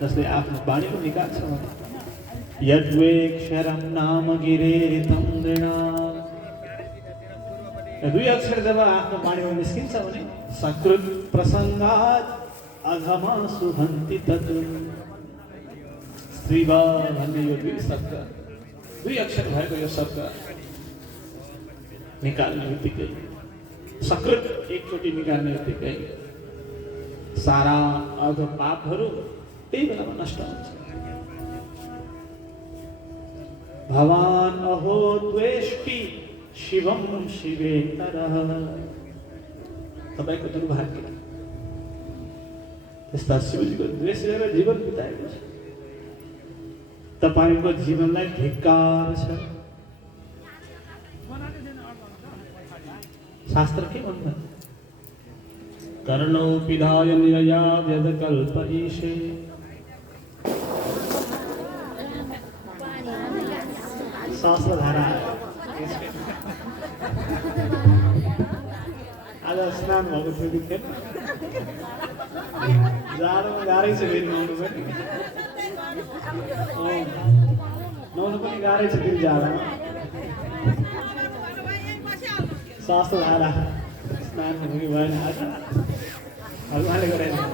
जसले आफ्नो वाणीको निकाल्छ भने यद्वेक्षरं नाम गिरेरितं नृणाम् दुई अक्षर जब आफ्नो वाणीमा निस्किन्छ भने सकृत प्रसङ्गात् अधमा सुभन्ति तत् शिव भन्ने यो दुई शब्द दुई अक्षर भएको यो शब्द निकाल्ने बित्तिकै सकृत एकचोटि निकाल्ने बित्तिकै सारा अघ पापहरू त्यही बेलामा नष्ट हुन्छ भवान अहो द्वेष्टि शिवम शिवेतरः तपाईँको दुर्भाग्य त्यस्ता शिवजीको द्वेष गरेर जीवन बिताएको छ तपाईको जीवनलाई धिक्कार छ शास्त्र के भन्छ कर्णौ पिधाय निरया व्यदकल्प ईशे शास्त्र धारा आज स्नान भएको थियो कि थिएन जाडोमा गाह्रै छ फेरि नुहाउनु पनि नुहाउनु पनि गाह्रै छ फेरि जाडोमा शास्त्र धारा स्नान हुनु कि भएन आज भगवानले गराइदिनु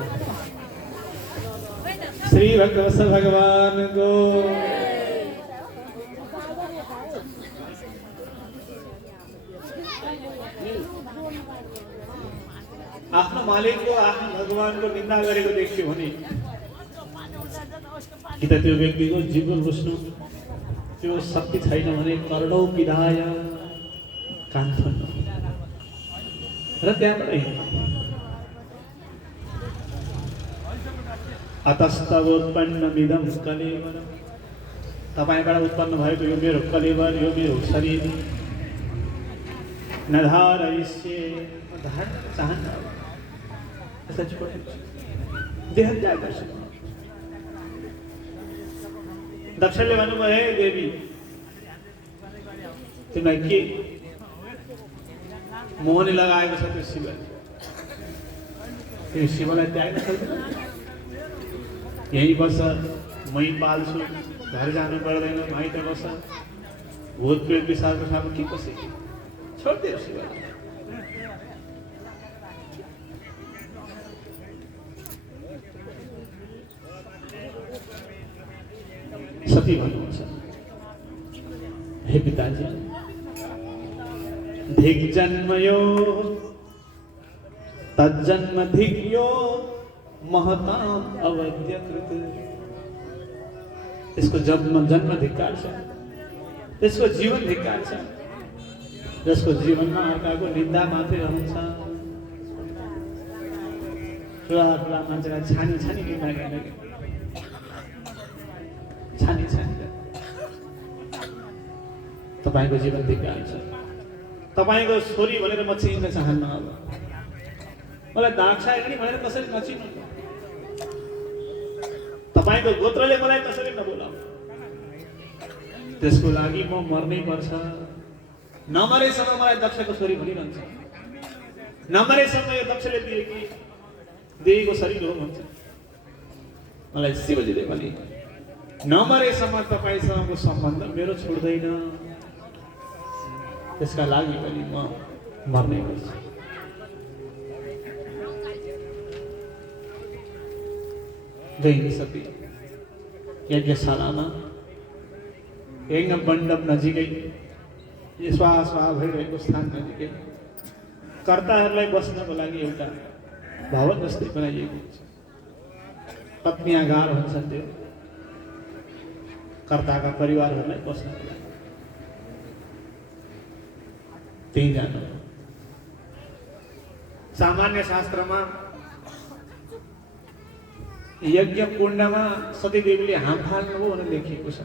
श्री भक्तवत्सल भगवानको आफ्नो मालिकको आफ्नो भगवानको निन्दा गरेको देख्यो भने कि त त्यो व्यक्तिको जीवन बुझ्नु त्यो शक्ति छैन भने कर्णौ पिधाय कान थन्नु र त्यहाँबाटै अतस्तवोत्पन्नमिदं कलेवरम् तपाईबाट उत्पन्न भएको यो मेरो कलेवर यो मेरो शरीर न धारयिष्ये म धारण चाहन्न ऐसा छोटे देह त्याग कर सकते दक्षिणले भन्नुभयो हे देवी तिमीलाई के मोहले लगाएको छ त्यो शिव त्यो शिवलाई त्याग्न सक्दैन यही बस्छ मै पाल्छु घर जानु पर्दैन माइत बस्छ भूत प्रेत पिशाचको सामु के बसे छोडिदियो शिव सती भन्नुहुन्छ हे पिताजी धिक जन्मयो तज्जन्म धिक्यो महताम अवध्यकृत त्यसको जन्म धिक्कार छ त्यसको जीवन धिक्कार छ जसको जीवनमा अर्काको निन्दा मात्रै रहन्छ ठुला मान्छेलाई छानी निन्दा गर्ने छानी तपाईको जीवन धिक्कार छ तपाईको छोरी भनेर म चिन्न चाहन्न अब मलाई दाक्षायणी भनेर कसरी नचिन्नु तपाईको गोत्रले मलाई कसरी नबोलाऊ त्यसको लागि म मर्नै पर्छ नमरेसम्म मलाई दक्षको छोरी भनिरहन्छ नमरेसम्म यो दक्षले दिएको शरीर हो भन्छ मलाई शिवजीले भने नमरेसम्म तपाईसँगको सम्बन्ध मेरो छोड्दैन त्यसका लागि पनि म मर्नै पर्छ गइन् सती यज्ञशालामा यज्ञ मण्डप नजिकै स्वाहा भइरहेको स्थान नजिकै कर्ताहरूलाई बस्नको लागि एउटा भवन जस्तै बनाइएको हुन्छ पत्नीआगार भन्छन् त्यो कर्ताका परिवारहरूलाई बस्नको लागि त्यही जानु सामान्य शास्त्रमा यज्ञ कुण्डमा सतीदेवीले हाम फाल्नुभयो भनेर लेखिएको छ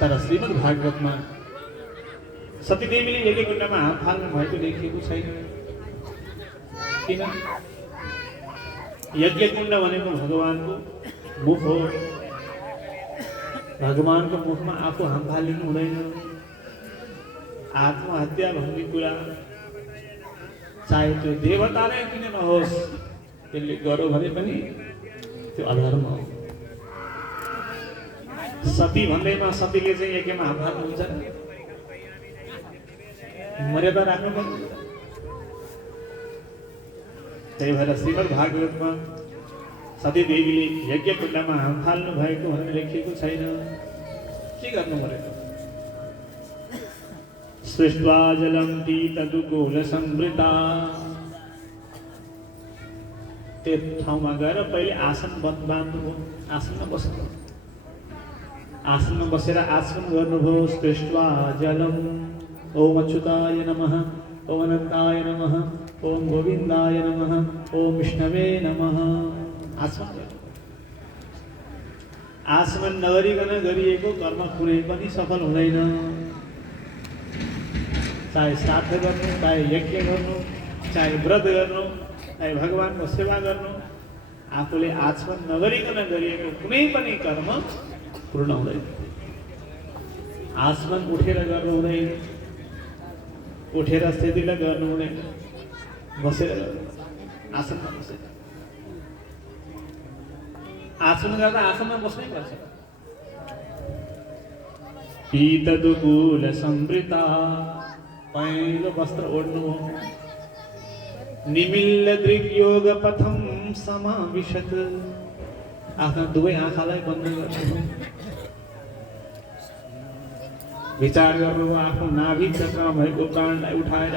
तर श्रीमद् भागवतमा सतीदेवीले यज्ञ कुण्डमा हाम फाल्नु भएको देखिएको छैन किन यज्ञ कुण्ड भनेको भगवानको मुख हो भगवानको मुखमा आफू हाम फालिनु हुँदैन आत्महत्या भन्ने कुरा चाहे त्यो देवता नै किन नहोस् त्यसले गर्यो भने पनि त्यो अधर्म हो सती भन्दैमा सतीले चाहिँ यज्ञमा हाम फाल्नुहुन्छ मर्यादा राख्नु पर्छ त्यही भएर श्रीमद् भागवतमा सतीदेवीले यज्ञ कुण्डमा हाम फाल्नु भएको भनेर लेखिएको छैन के गर्नु परेको सृष्ट्वा जलम पीतदुकूल संवृता त्यो ठाउँमा गएर पहिले आसन बाँध्नुभयो आसनमा बस्नु आसनमा बसेर आसन गर्नुभयो सृष्ट्वा जलम ओम अच्युताय नमः ओम अनन्ताय नमः ओम गोविन्दाय नमः ओम विष्णवे नमः आसमन नगरिकन गरिएको कर्म कुनै पनि सफल हुँदैन चाहे श्राद्ध गर्नु चाहे यज्ञ गर्नु चाहे व्रत गर्नु चाहे भगवानको सेवा गर्नु आफूले आचमन नगरिकन गरिएको कुनै पनि कर्म पूर्ण हुँदैन आचमन उठेर गर्नु हुँदैन उठेर स्थितिले गर्नु हुँदैन बसेर आसनमा बसेर आसन गर्दा आसनमा बस्नै पर्छ पीतदुकूल संवृता पहेँलो वस्त्र ओढ्नु निमिल्ल दृग्योग पथम समाविशत आफ्ना दुवै आँखालाई बन्द गर्नु विचार गर्नुभयो आफ्नो नाभि चक्रमा भएको प्राणलाई उठाएर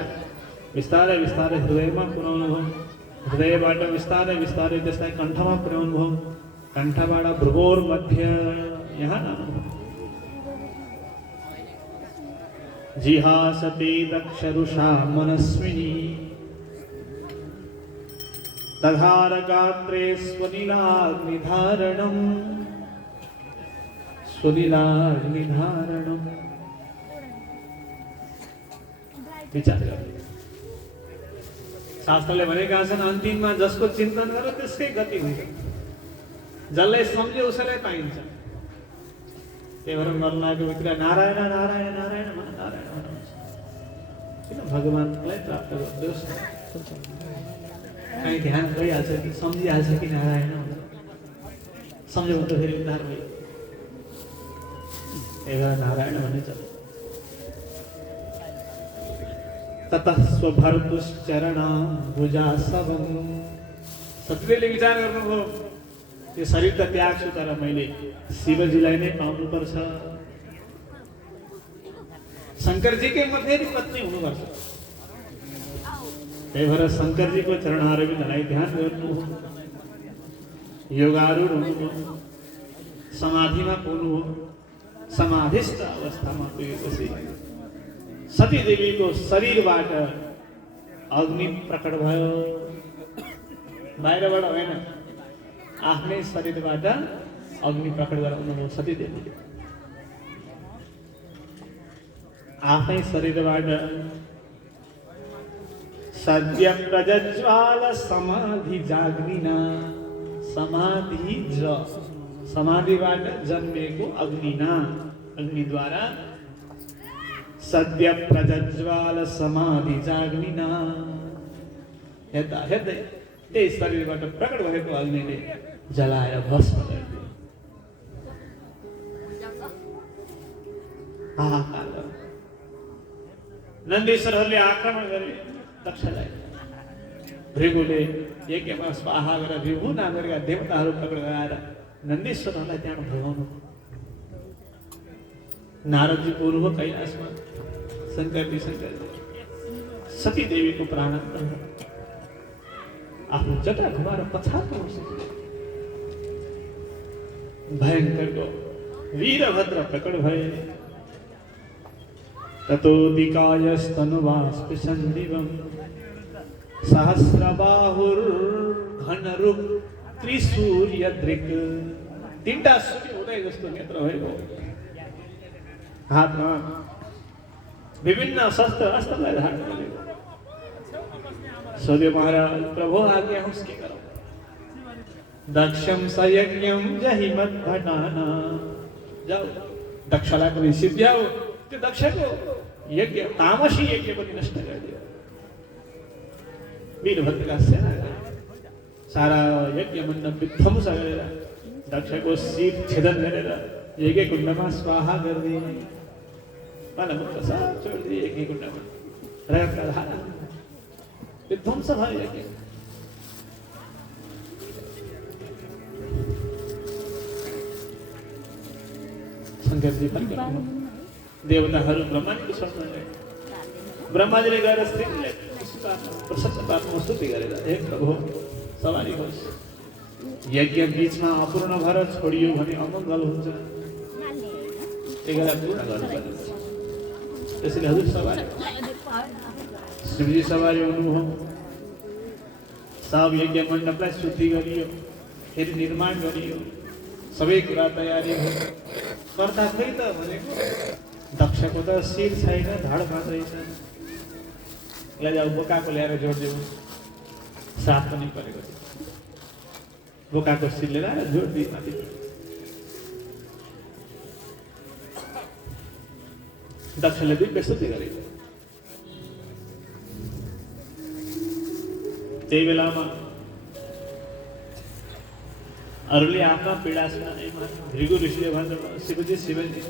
बिस्तारै बिस्तारै हृदयमा पुर्याउनुभयो हृदयबाट बिस्तारै बिस्तारै त्यसलाई कण्ठमा पुर्याउनुभयो कण्ठबाट भ्रुगोर मध्य यहाँ लानुभयो जिहासते दक्षरुषा मनस्विनी दधार गात्रे स्वनिलाग्निधारणम् स्वनिलाग्निधारणम् विचार गर्नु शास्त्रले भनेका छन् अन्तिममा जसको चिन्तन गर्यो त्यसकै गति हुन्छ जसलाई सम्झ्यो उसैलाई पाइन्छ त्यही भएर मर्नाको भित्र नारायण नारायण नारायण मन नारायण भन्नुहुन्छ किन भगवानलाई प्राप्त गर्नुहोस् कहीँ ध्यान गइहाल्छ कि सम्झिहाल्छ कि नारायण सम्झ्यो भने त फेरि उद्धार भयो त्यही भएर नारायण भन्ने चल्छ ततः स्वभर्तुश्चरणाम्बुजासवं सत्य विचार गर्नुभयो त्यो शरीर त त्याग्छु तर मैले शिवजीलाई नै पाउनुपर्छ शङ्करजीकै म फेरि पत्नी हुनुपर्छ त्यही भएर शङ्करजीको चरणारविन्दलाई ध्यान गर्नु योगारूढ हुनुभयो समाधिमा पुग्नुभयो समाधिस्थ अवस्थामा पुगेपछि सती देवीको शरीरबाट अग्नि प्रकट भयो बाहिरबाट होइन आफ्नै शरीरबाट अग्नि प्रकट गराउनुभयो सती देवीले आफ्नै शरीरबाट सद्य प्रज्वाल समाधि जाग्निना समाधिबाट जन्मेको अग्निना अग्निद्वारा सद्य प्रज्वाल समाधि जाग्निना हेर्दा हेर्दै त्यही शरीरबाट प्रकट भएको अग्निले जलाएर भस्म गरिदियो हाहाकार गर्यो नन्दीश्वरहरूले आक्रमण गरे दक्षलाई भृगुले यज्ञमा स्वाहा गरेर विभु नागरिका देवताहरू प्रकट गराएर नन्दीश्वरहरूलाई त्यहाँ भगाउनु नारदजी पुग्नुभयो कैलाशमा शङ्करजी सती देवीको प्राणान्त आफ्नो जटा घुमाएर पछाडमा भयङ्करको वीरभद्र प्रकट भए ततोदिकायस्तनुवास्पृशन्दिवं सहस्रबाहुर्घनरूप त्रिसूर्यदृक् तीनटा सूर्य उदय जस्तो नेत्र भएको हातमा विभिन्न शस्त्र अस्त्रलाई धारण गरेको सूर्य महाराज प्रभु आज्ञा होस् के गरौँ दक्षम सयज्ञम जहि मद्घटाना जाऊ दक्षलाई पनि सिद्ध्याऊ त्यो दक्षको यज्ञ तामसी यज्ञ पनि नष्ट गरिदियो वीरभद्रका सेना सारा यज्ञ मण्डप विध्वंस गरेर दक्षको शिर छेदन गरेर यज्ञ कुण्डमा स्वाहा गरिदिए मुक्त सब छोडिदिए यज्ञ कुण्डमा रगतका धारा विध्वंस भयो यज्ञ शङ्करजी देवताहरू ब्रह्माजीको शरण गए ब्रह्माजीले गएर स्त्रीले प्रसन्न पार्नु स्तुति गरेर हे प्रभु सवारी होस् यज्ञ बीचमा अपूर्ण भएर छोडियो भने अमङ्गल हुन्छ एघार पूर्ण गर्नुपर्छ त्यसैले हजुर सवारी शिवजी सवारी हुनुभयो सब यज्ञ मण्डपलाई शुद्धि गरियो फेरि निर्माण गरियो सबै कुरा तयारी भयो कर्ता खै त भनेको दक्षको त शिर छैन धाड मात्रै छ यसलाई अब बोकाको ल्याएर जोडिदिउँ साथ पनि परेको थियो बोकाको शिर ल्याएर जोडिदिए माथि दक्षले दिव्य स्तुति गरेको त्यही बेलामा अरूले आफ्ना पीडा सुनाएमा भृगु ऋषिले भन्नुभयो शिवजी शिवजी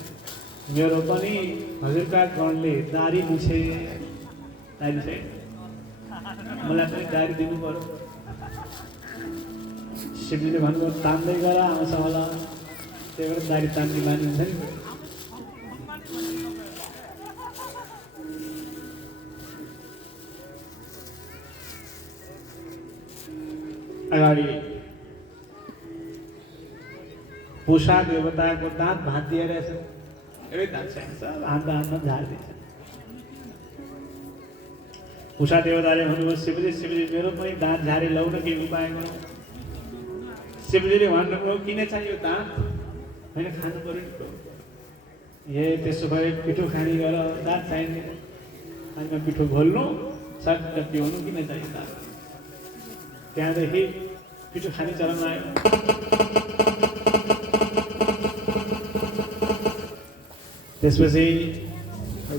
मेरो पनि हजुरका गणले दारी मुछे दारी छैन मलाई पनि दारी दिनु पर्यो शिवजीले भन्नुभयो तान्दै गर आउँछ होला त्यही भएर दारी तान्ने बानी हुन्छ नि अगाडि पूषा देवताको दाँत भाँचिएर रहेछ, एउटै दाँत छैन, सब हाँड्दा झारिदिन्छ। पूषा देवताले भन्नुभयो शिवजी शिवजी मेरो पनि दाँत झारे लौ न के उपाय गरौँ। शिवजीले भन्नुभयो किन चाहियो दाँत, होइन खानु पर्यो नि। ए त्यसो भए पिठो खानी गर, दाँत चाहिने, पानीमा पिठो घोल्नु सट्ट पिउनु, किन चाहियो दाँत। त्यहाँदेखि पिठो खाने चलन आयो। त्यसपछि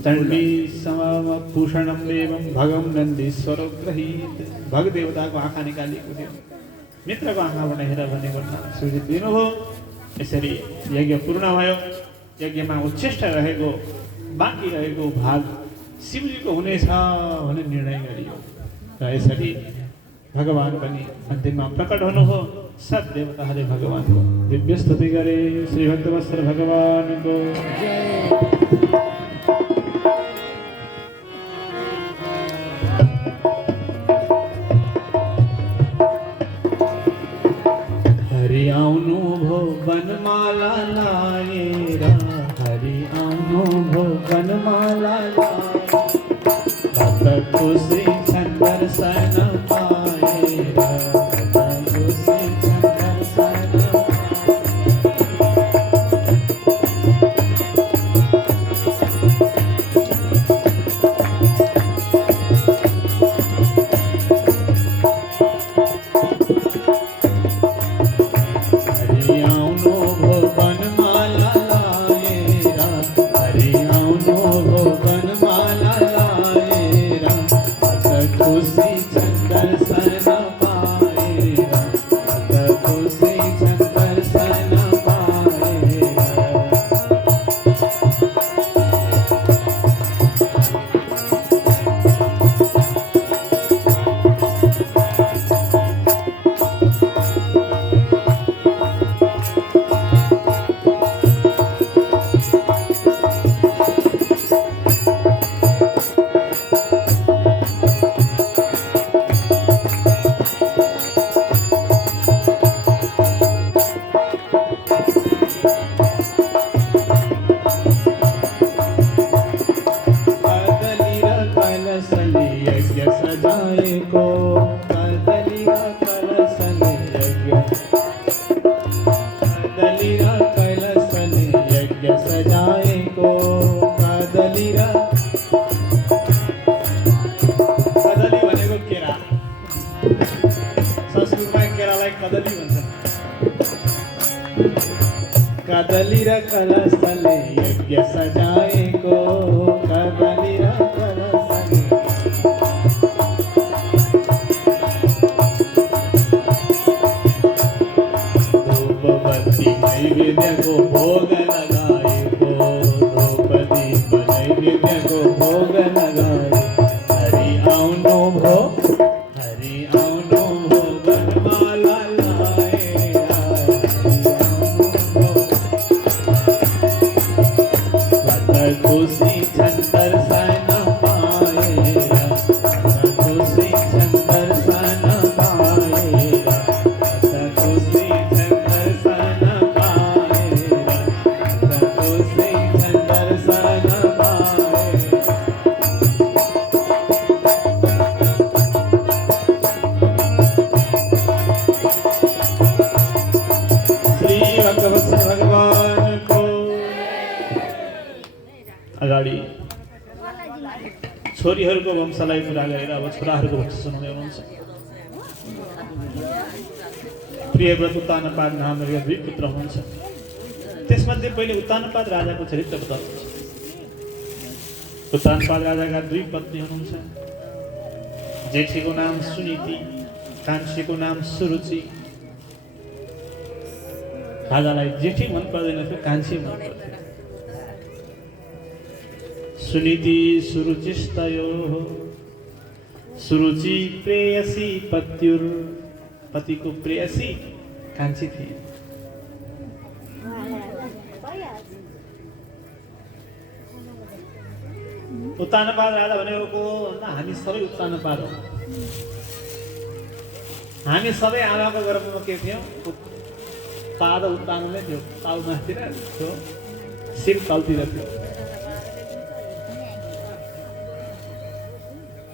चण्डी समभूषणम एवं भगम नन्दीश्वर गृहीत, भग देवताको आँखा निकालिएको थियो। मित्रको आँखाबाट हेर भनेको शिवजी दिनुभयो। यसरी यज्ञ पूर्ण भयो। यज्ञमा उच्छिष्ट रहेको बाँकी रहेको भाग शिवजीको हुनेछ भन्ने निर्णय गरियो र यसरी भगवान पनि अन्तिममा प्रकट हुनुभयो। सब देवताहरूले भगवानको दिव्य स्तुति गरे। श्री भक्तवत्सल भगवानको हरि आउनु भो वनमाला लाएर, हरि आउनु भो वनमाला लाएर, भक्त खुसी छन् दर्शन पाएर, भक्त खुसी छन् दर्शन कदली र कलशले यज्ञ सजाएको, कदली र कलशले धूपबत्ती नैवेद्यको भोग लगाएको, धूपदीप नैवेद्यको भोग लगाएको। हरि आउनु भो, हरि आउनु भो वनमाला लाएर, खुशी छन् दर्शन पाएर, खुशी छन् दर्शन पाएर, खुशी छन् दर्शन पाएर, खुशी छन् दर्शन पाएर। श्री भक्तवत्सल भगवानको अगाडि छोरीहरूको वंशलाई पुरा गरेर अब छोराहरूको वंश सुनाउँदै हुनुहुन्छ। प्रियव्रत उत्तानपाद नामका दुई पुत्र हुनुहुन्छ। त्यसमध्ये पहिले उत्तानपाद राजाको चरित्र बताउँछ। उत्तानपाद राजाका दुई पत्नी हुनुहुन्छ। जेठीको नाम सुनीति, कान्छीको नाम सुरुचि। राजालाई जेठी मन पर्दैन थियो, कान्छी मन पर्थ्यो। सुनीति सुरुचिस्तयोः, सुरुचि प्रेयसी पत्युर, पतिको प्रेयसी कान्छी थिए। उत्तानपाद राजा भनेको हामी सबै उत्तानपाद हो। हामी सबै आमाको गर्भमा के थियौँ? पाद उत्तानमै थियो, पाउ माथितिर थियो, शिर तलतिर थियो,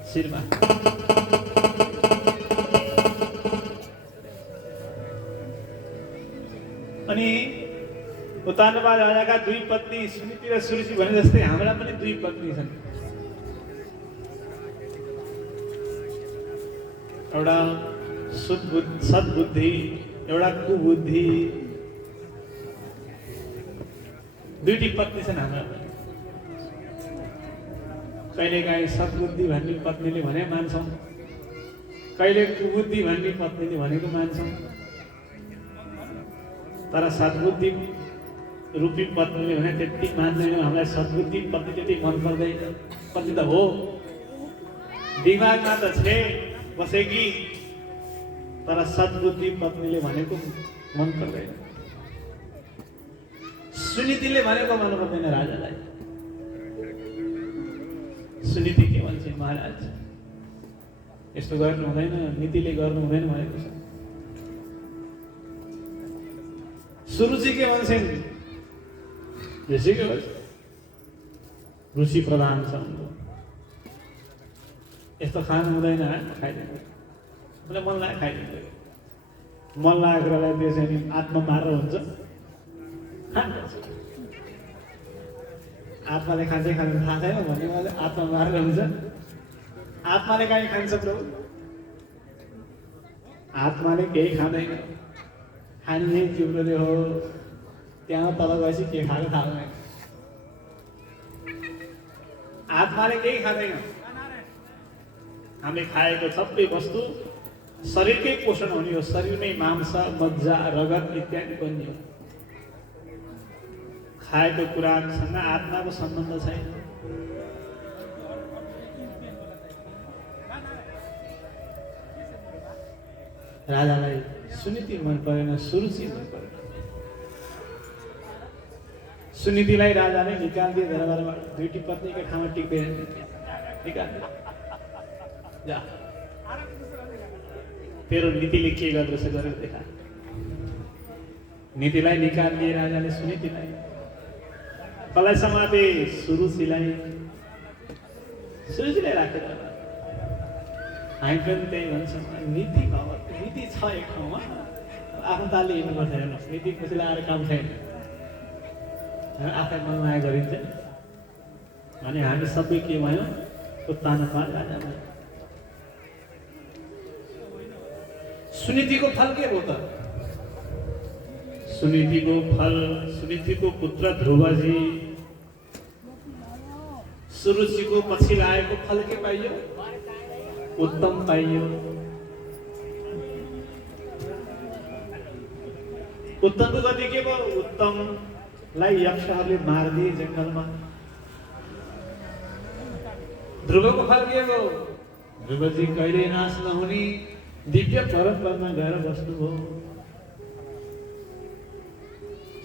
शिरमा। अनि उत्तानपा राजाका दुई पत्नी सुनीति र सुरुचि भने जस्तै हाम्रा पनि दुई पत्नी छन्। एउटा सद्बुद्धि, एउटा कुबुद्धि, दुईटी पत्नी छन् हाम्रा। कहिलेकाहीँ सद्बुद्धि भन्ने पत्नीले भने मान्छौँ, कहिले कुबुद्धि भन्ने पत्नीले भनेको मान्छौँ। तर सद्बुद्धि रूपी पत्नीले भने त्यति मान्दैनौँ। हामीलाई सद्बुद्धि पत्नी त्यति मन पर्दैन। पत्नी त हो, दिमागमा त छे बसेकी, तर सद्बुद्धि पत्नीले भनेको मन पर्दैन। सुनीतिले भनेको मन पर्दैन राजालाई। सुनीति के भन्छ? महाराज यस्तो गर्नु हुँदैन, नीतिले गर्नु हुँदैन भनेको छ। सुरुचि के भन्छन्? यसै के भन्छ? रुचि प्रधान छ। यस्तो खानु हुँदैन, खाइदिनु। मलाई मन लाग्यो खाइदिनु। मन लागेको कुरालाई त्यसै नि आत्मा मारेर हुन्छ। आत्माले खाँदै खानु थाहा छैन भन्ने मलाई आत्मा मारेर हुन्छ। आत्माले कहीँ खान्छ प्रभु? आत्माले केही खाँदैन। खाने जिब्रोले हो, त्यहाँ तल गएपछि के खाएको थाहा हुँदैन। आत्माले केही खाँदैन। हामीले खाएको सबै वस्तु शरीरकै पोषण हुने हो। शरीरमै मांस, मज्जा, रगत इत्यादि बन्ने हो। खाएको कुरासँग आत्माको सम्बन्ध छैन। राजालाई सुनीति मन परेन, सुरुचि मन परेन। सुनीतिलाई राजाले निकालिदिए दरबारबाट। दुईटी पत्नीको ठाउँमा टिक्दैन। निकाल्दियो, जा तेरो नीतिले के गर्दछ गरेर देखा। नीतिलाई निकालिदिए राजाले सुनीतिलाई। कसलाई समाते? सुरुचिलाई। सुरुचिलाई राखेर हामी पनि त्यही भन्छौँ, नीति नीति छ एक ठाउँमा, आफ्नो तालले हिँड्नुपर्छ। हेर्नुहोस्, नीति कसैले आएर काम छैन, आफै मनमाया गरिन्छ। अनि हामी सबै के भयौँ? उत्तानपा राजा भयौँ। सुनीतिको फल के हो त? सुनीतिको फल, सुनीतिको पुत्र ध्रुवजी, सुरुचिको पछि लागेको फल के पाइयो? उत्तम पाइयो। उत्तमको गति के भयो? उत्तमलाई यक्षहरूले मारिदिए जङ्गलमा। ध्रुवको फल के भयो? ध्रुवजी कहिले नाश नहुने दिव्य परम्परामा गएर बस्नुभयो।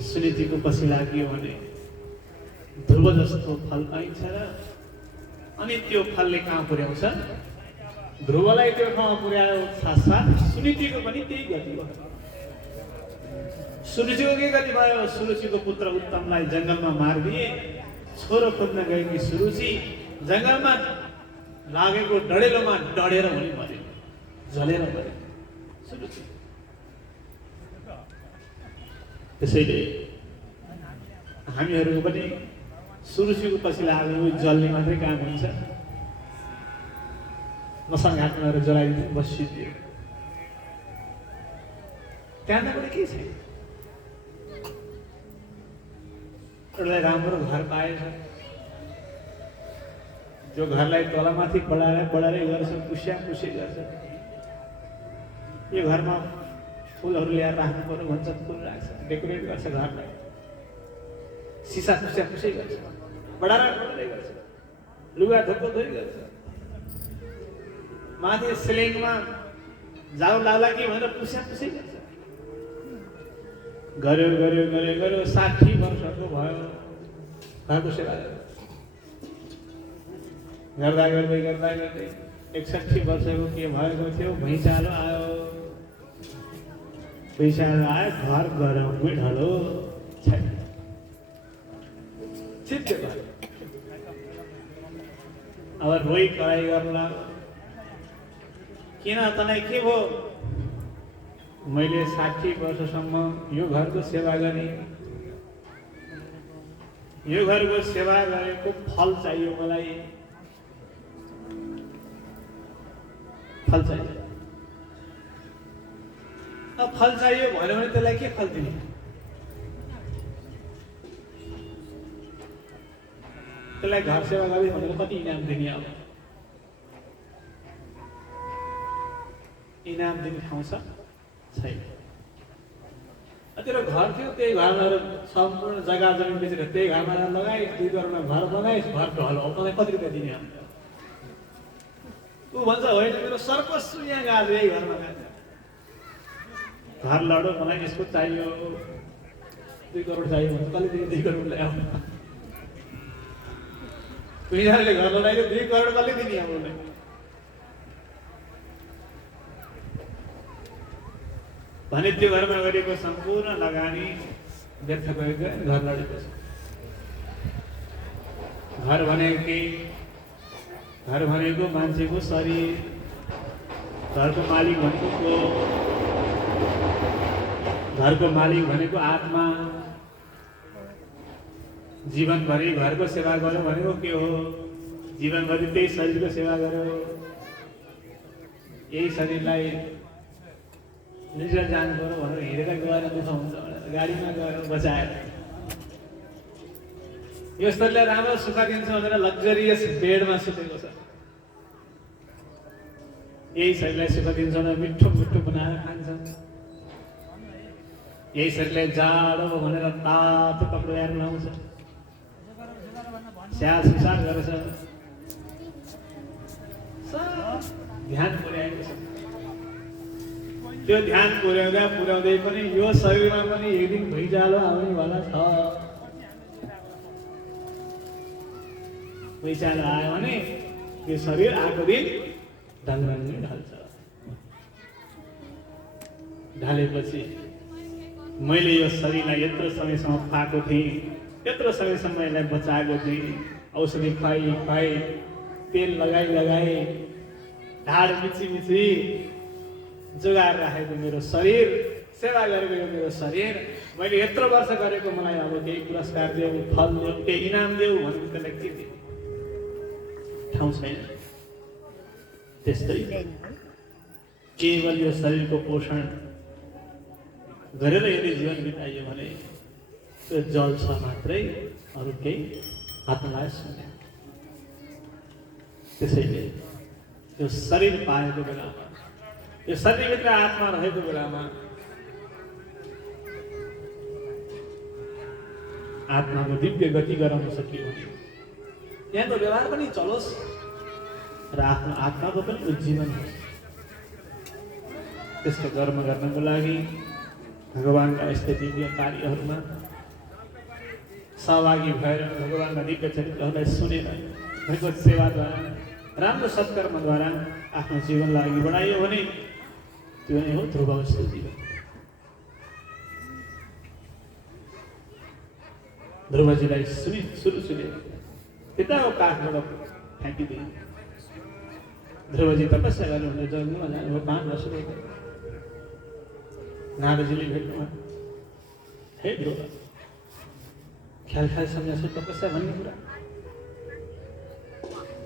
सुनीतिको पछि लाग्यो भने ध्रुव जस्तो फल पाइन्छ र अनि त्यो फलले कहाँ पुर्याउँछ? ध्रुवलाई त्यो ठाउँमा पुर्यायो। साथसाथ सुनीतिको पनि त्यही गति भयो। सुरुचिको के गति भयो? सुरुचिको पुत्र उत्तमलाई जङ्गलमा मारिदिए। छोरो खोज्न गएकी सुरुचि जङ्गलमा लागेको डढेलोमा डढेर हुने मर्यो, जलेर मर्यो सुरुचि। त्यसैले हामीहरूको पनि सुरुचिको पछि लाग्यो जल्ने मात्रै काम हुन्छ। मसँग हातमा जलाइदिनु, बसिदियो। त्यहाँबाट के छैन। एउटा राम्रो घर पाएछ, जो घरलाई तलमाथि बढाएरै गर्छ, पुस्यापुसी गर्छ। यो घरमा फुलहरू ल्याएर राख्नु पर्यो भन्छ, फुल राख्छ, डेकोरेट गर्छ घरलाई। सिसा पुस्यापुसी गर्छ, बढाएरै गर्छ, लुगा धोइ गर्छ। माथि सिलिङमा जाउ लाउला कि भनेर पुस्यापुसी गर्छ। गर्यो 60 वर्षको भयो घरको सेवा गर्दा 61 वर्षको के भएको थियो, भैँचालो आयो। पैसा आयो घर गरौँ ढलो छैन चित्त भयो अब रोइ कराई गर्ला किन तँलाई के भयो मैले 60 वर्षसम्म यो घरको सेवा गरेँ यो घरको सेवा गरेको फल चाहियो मलाई फल चाहियो अब फल चाहियो भन्यो भने त्यसलाई के फल दिने त्यसलाई घर सेवा गर्ने भनेको कति इनाम दिने अब इनाम दिने ठाउँ छ छैन तेरो घर थियो त्यही घरमा सम्पूर्ण जग्गा जमिन बेचेर त्यही घरमा लगाए 2 करोडमा घर बनाए घर ढल हो तँलाई कति रुपियाँ दिने ऊ भन्छ होइन मेरो सर्कस यहाँ गएको यही घरमा गएको घर लडो मलाई यसको चाहियो 2 करोड चाहियो भन्छ कसले दिने 2 करोड ल्याऊ तुइनाले घर लडाइले 2 करोड कसले दिने अब उसलाई भने त्यो घरमा गरेको सम्पूर्ण लगानी व्यर्थ गएको घर लडेको छ घर भनेको मान्छेको शरीर घरको मालिक भनेको घरको मालिक भनेको आत्मा जीवनभरि घरको सेवा गर्यो भनेको के हो जीवनभरि त्यही शरीरको सेवा गर्यो यही शरीरलाई निजर जानु पर्यो भनेर हिँडेर गएर दुःख हुन्छ गाडीमा गएर बचाएर यो शरीरलाई राम्रो सुख दिन्छ भनेर लग्जरियस बेडमा सुतेको छ यही शरीरलाई सुख दिन्छ भनेर मिठो मिठो बनाएर खान्छ यही शरीरलाई जाडो भनेर तातो कपडा ल्याएर लाउँछ स्याहार सुसार गरेछ ध्यान पुर्याएको छ त्यो ध्यान पुर्याउँदै पनि यो शरीरमा पनि एक दिन भुइँचालो आउनेवाला छ भुइँचालो आयो भने यो शरीर आएको दिन ढङ्गरङ्गै ढल्छ ढलेपछि मैले यो शरीरलाई यत्रो समयसम्म पाएको थिएँ यत्रो समयसम्म यसलाई बचाएको थिएँ औषधि खुवाई तेल लगाई ढाड मिची जोगाएर राखेको मेरो शरीर सेवा गरेको यो मेरो शरीर मैले यत्रो वर्ष गरेको मलाई अब केही पुरस्कार देऊ फल देऊ केही इनाम देऊ भने त्यसलाई के दिउँ ठाउँ छैन त्यस्तै केवल यो शरीरको पोषण गरेर यदि जीवन बिताइयो भने त्यो जल छ मात्रै अरू केही हातलाई सुने त्यसैले त्यो शरीर पाएको बेलामा यो शरीरभित्र आत्मा रहेको बेलामा आत्माको दिव्य गति गराउन सकियो भने यहाँको व्यवहार पनि चलोस् र आफ्नो आत्माको पनि उज्जीवन होस् त्यसको कर्म गर्नको लागि भगवानका यस्तै दिव्य कार्यहरूमा सहभागी भएर भगवानका दिव्य चरित्रहरूलाई सुनेर भएको सेवाद्वारा राम्रो सत्कर्मद्वारा आफ्नो जीवनलाई अघि बढाइयो भने त्यो नै हो ध्रुववस्था जीवन ध्रुवजीलाई सुरु त्यताको काठबाट फ्याँकिदिए ध्रुवजी तपस्या गर्नुहुँदै जङ्गलमा जानुभयो 5 वर्ष भयो नारदजीले भेट्नुभयो हे ध्रुव ख्याल सम्झ्याछु तपस्या भन्ने कुरा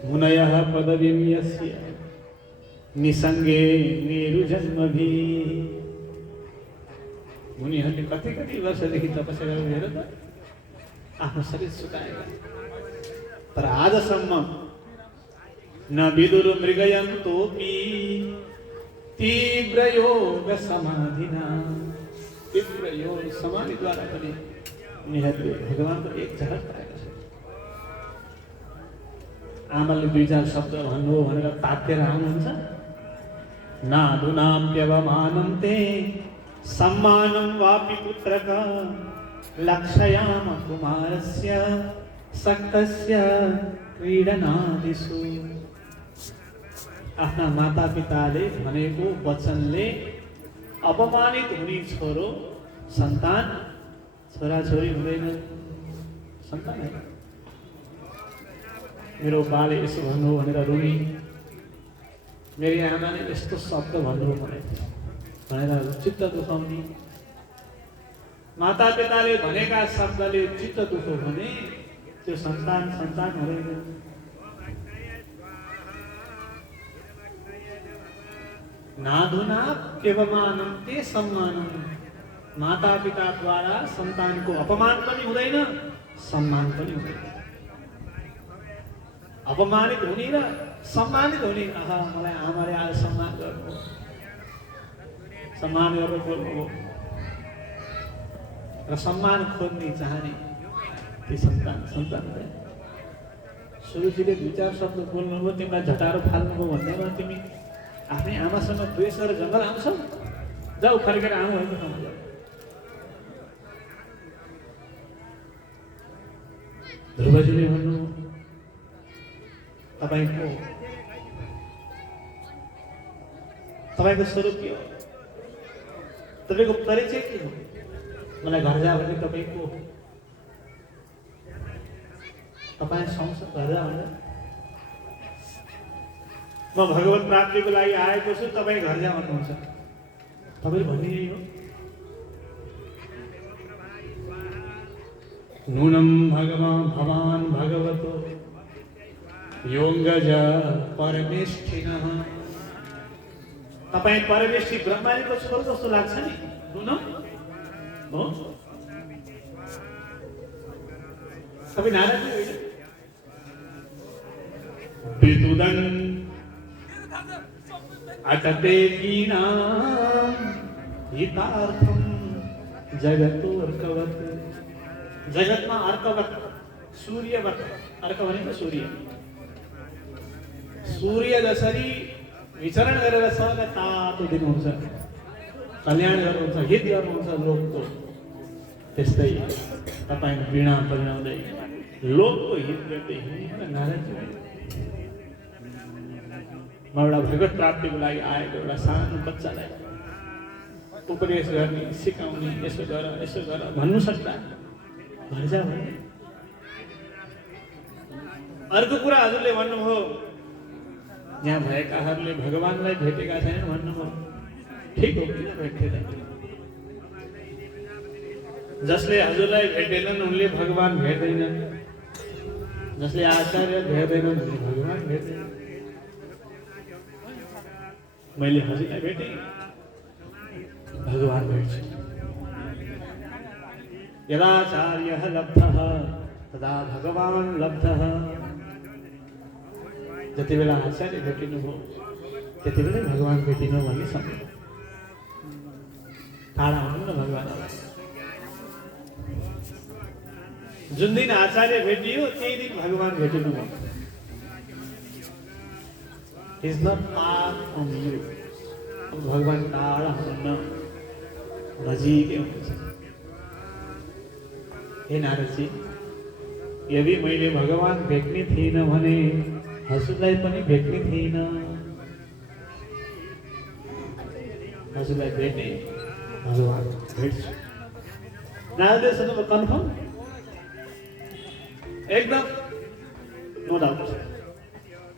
मुनयः पदवीं यस्य निसङ्गे मेरो जन्मभि मुनिहरूले कति वर्षदेखि तपस्या गरेर हेर त आफ्नो शरीर सुकाएका तर आजसम्म न विदुर मृगयन्तोपि तीव्र योग समाधिना तीव्र योग समाधिद्वारा पनि उनीहरूले भगवानको एक झलक पाएका छन् आमाले 2-4 शब्द भन्नु भनेर तातेर आउनुहुन्छ नादुनाप्यवमानन्ते सम्मानं वापि पुत्रका लक्षयाम कुमारस्य सक्तस्य क्रीडनादिषु आफ्ना मातापिताले भनेको वचनले अपमानित हुने छोरो सन्तान छोराछोरी हुँदैन सन्तान है। मेरो बाले यसो भन्नु भनेर रुनी, मेरी आमाले यस्तो शब्द भन्नु भनेर चित्त दुखाउने, माता पिताले भनेका शब्दले चित्त दुखो भने त्यो सन्तान हुँदैन। नाधुना एवमानं ते सम्मानम, माता पिताद्वारा सन्तानको अपमान पनि हुँदैन सम्मान पनि हुँदैन। अपमानित हुने र सम्मानित हुने, आहा मलाई आमाले आज सम्मान गर्नु, सम्मान गरेर बोल्नु र सम्मान खोज्ने चाहने ती सन्तान सुरुचीले 2-4 शब्द बोल्नुभयो, तिमीलाई झटारो फाल्नुभयो भन्दैमा तिमी आफ्नै आमासँग द्वेष गरेर जङ्गल आउँछौ, जाऊ फर्केर आउँ होइन ठाउँमा जाऊ। ध्रुवजीले भन्नु तपाईँको स्वरूप के हो, तपाईँको परिचय के हो, मलाई घर जा भने तपाईँको तपाईँ सँगसँगै घर जा भनेर म भगवत प्राप्तिको लागि आएको छु, तपाईँ घर जा भन्नुहुन्छ। तपाईँले भन्ने यही हो। नूनं भगवान् भगवतो योऽङ्गज परमेष्ठिनः। तपाईँ परमेष्ठी ब्रह्माजीको छोरो जस्तो लाग्छ नि। नूनं हो, तपाईँ नाराज होइन। विदुदन् अटते कीनां हितार्थं जगतोऽर्कवत्। जगतमा अर्कवत् सूर्यवत्, अर्क भनेको सूर्य जसरी विचरण गरेर सबैलाई तातो दिनुहुन्छ, कल्याण गर्नुहुन्छ, हित गर्नुहुन्छ लोकको, त्यस्तै तपाईँ वीणा बजाउँदै लोकको हित गर्दै हिँड्नु नाराज भयो। म एउटा भगवत प्राप्तिको लागि आएको एउटा सानो बच्चालाई उपदेश गर्ने, सिकाउने, यसो गर भन्नु सक्दा घर जा भन्ने। अर्को कुरा हजुरले भन्नुभयो, यहाँ भएकाहरूले भगवानलाई भेटेका छैनन् भन्नुभयो। ठिक हो, किन भेट्दैन? जसले हजुरलाई भेटेनन् उनले भगवान भेट्दैनन्, जसले आचार्य भेट्दैनन् उनले भगवान भेट्दैनन्। मैले हजुरलाई भेटेँ, भगवान भेट्छु। यदाचार्यः लब्धः तदा भगवान् लब्धः। जति बेला आचार्य भेटिनुभयो त्यति बेला भगवान भेटिनु भन्ने सम्झनु। टाढा हुनु न भगवानलाई। जुन दिन आचार्य भेटियो त्यही दिन भगवान भेटिनुभयो। He's not far from you. भगवान टाढा हुनुहुन्न, नजिकै हुनुहुन्छ। हे नारदजी, यदि मैले भगवान भेट्ने थिइनँ भने हजुरलाई पनि भेट्ने थिइनँ। हजुरलाई भेट्ने, भगवान भेट्छु। नारदजी कन्फर्म, एकदम नो डाउट।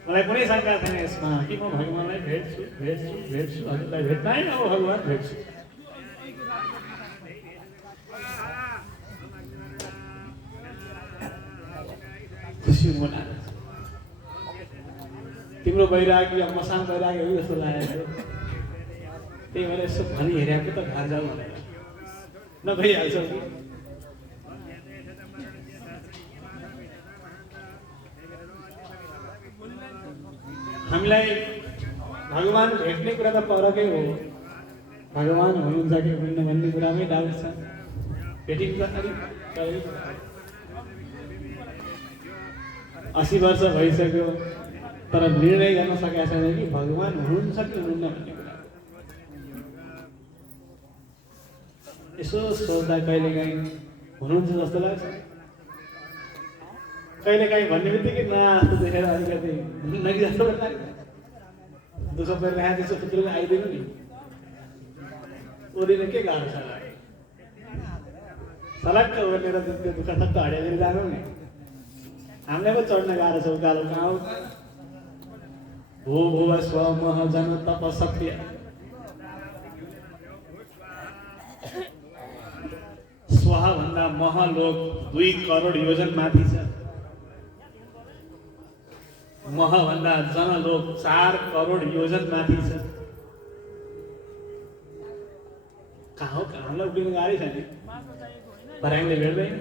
मलाई कुनै शङ्का छैन यसमा कि म भगवानलाई भेट्छु। हजुरलाई भेट्न होइन, अब भगवान भेट्छु। खुसी हुनु लाग्छ। तिम्रो वैराग्य मसान वैराग्य हो जस्तो लागेको, त्यही भएर यसो भनी हेरेको त घर जाऊ भनेर नभइहाल्छौ कि। हामीलाई भगवान भेट्ने कुरा त परकै हो, भगवान हुनुहुन्छ कि हुन्न भन्ने कुरामै डाउट छ। भेटिन्छ अलिक 80 वर्ष भइसक्यो तर निर्णय गर्न सकेका छैन कि भगवान हुनुहुन्छ कि हुनुहुन्न भन्ने कुरा। यसो सोच्दा कहिलेकाहीँ हुनुहुन्छ जस्तो लाग्छ, कहिलेकाहीँ भन्ने बित्तिकै नआस्तो देखेर अलिकति हुन्न कि जस्तो लाग्छ। दुःख परिरहेको त्यस्तो पुत्रमा आइदिनु नि। ओलीले के गाह्रो छ सलक्क ओर्लेर त्यो दुःख थक्क हडेर जानु नि हामीले पो चढ्न गाह्रो छ उकालो कहाँ हो भो भुव स्व मह जन तप सत्य स्वह भन्दा महलोक 2 करोड योजन माथि छ मह भन्दा जनलोक 4 करोड योजन माथि छ कहाँ हो हामीलाई उभिनु गाह्रै छ नि भर्याङले भेट्दैन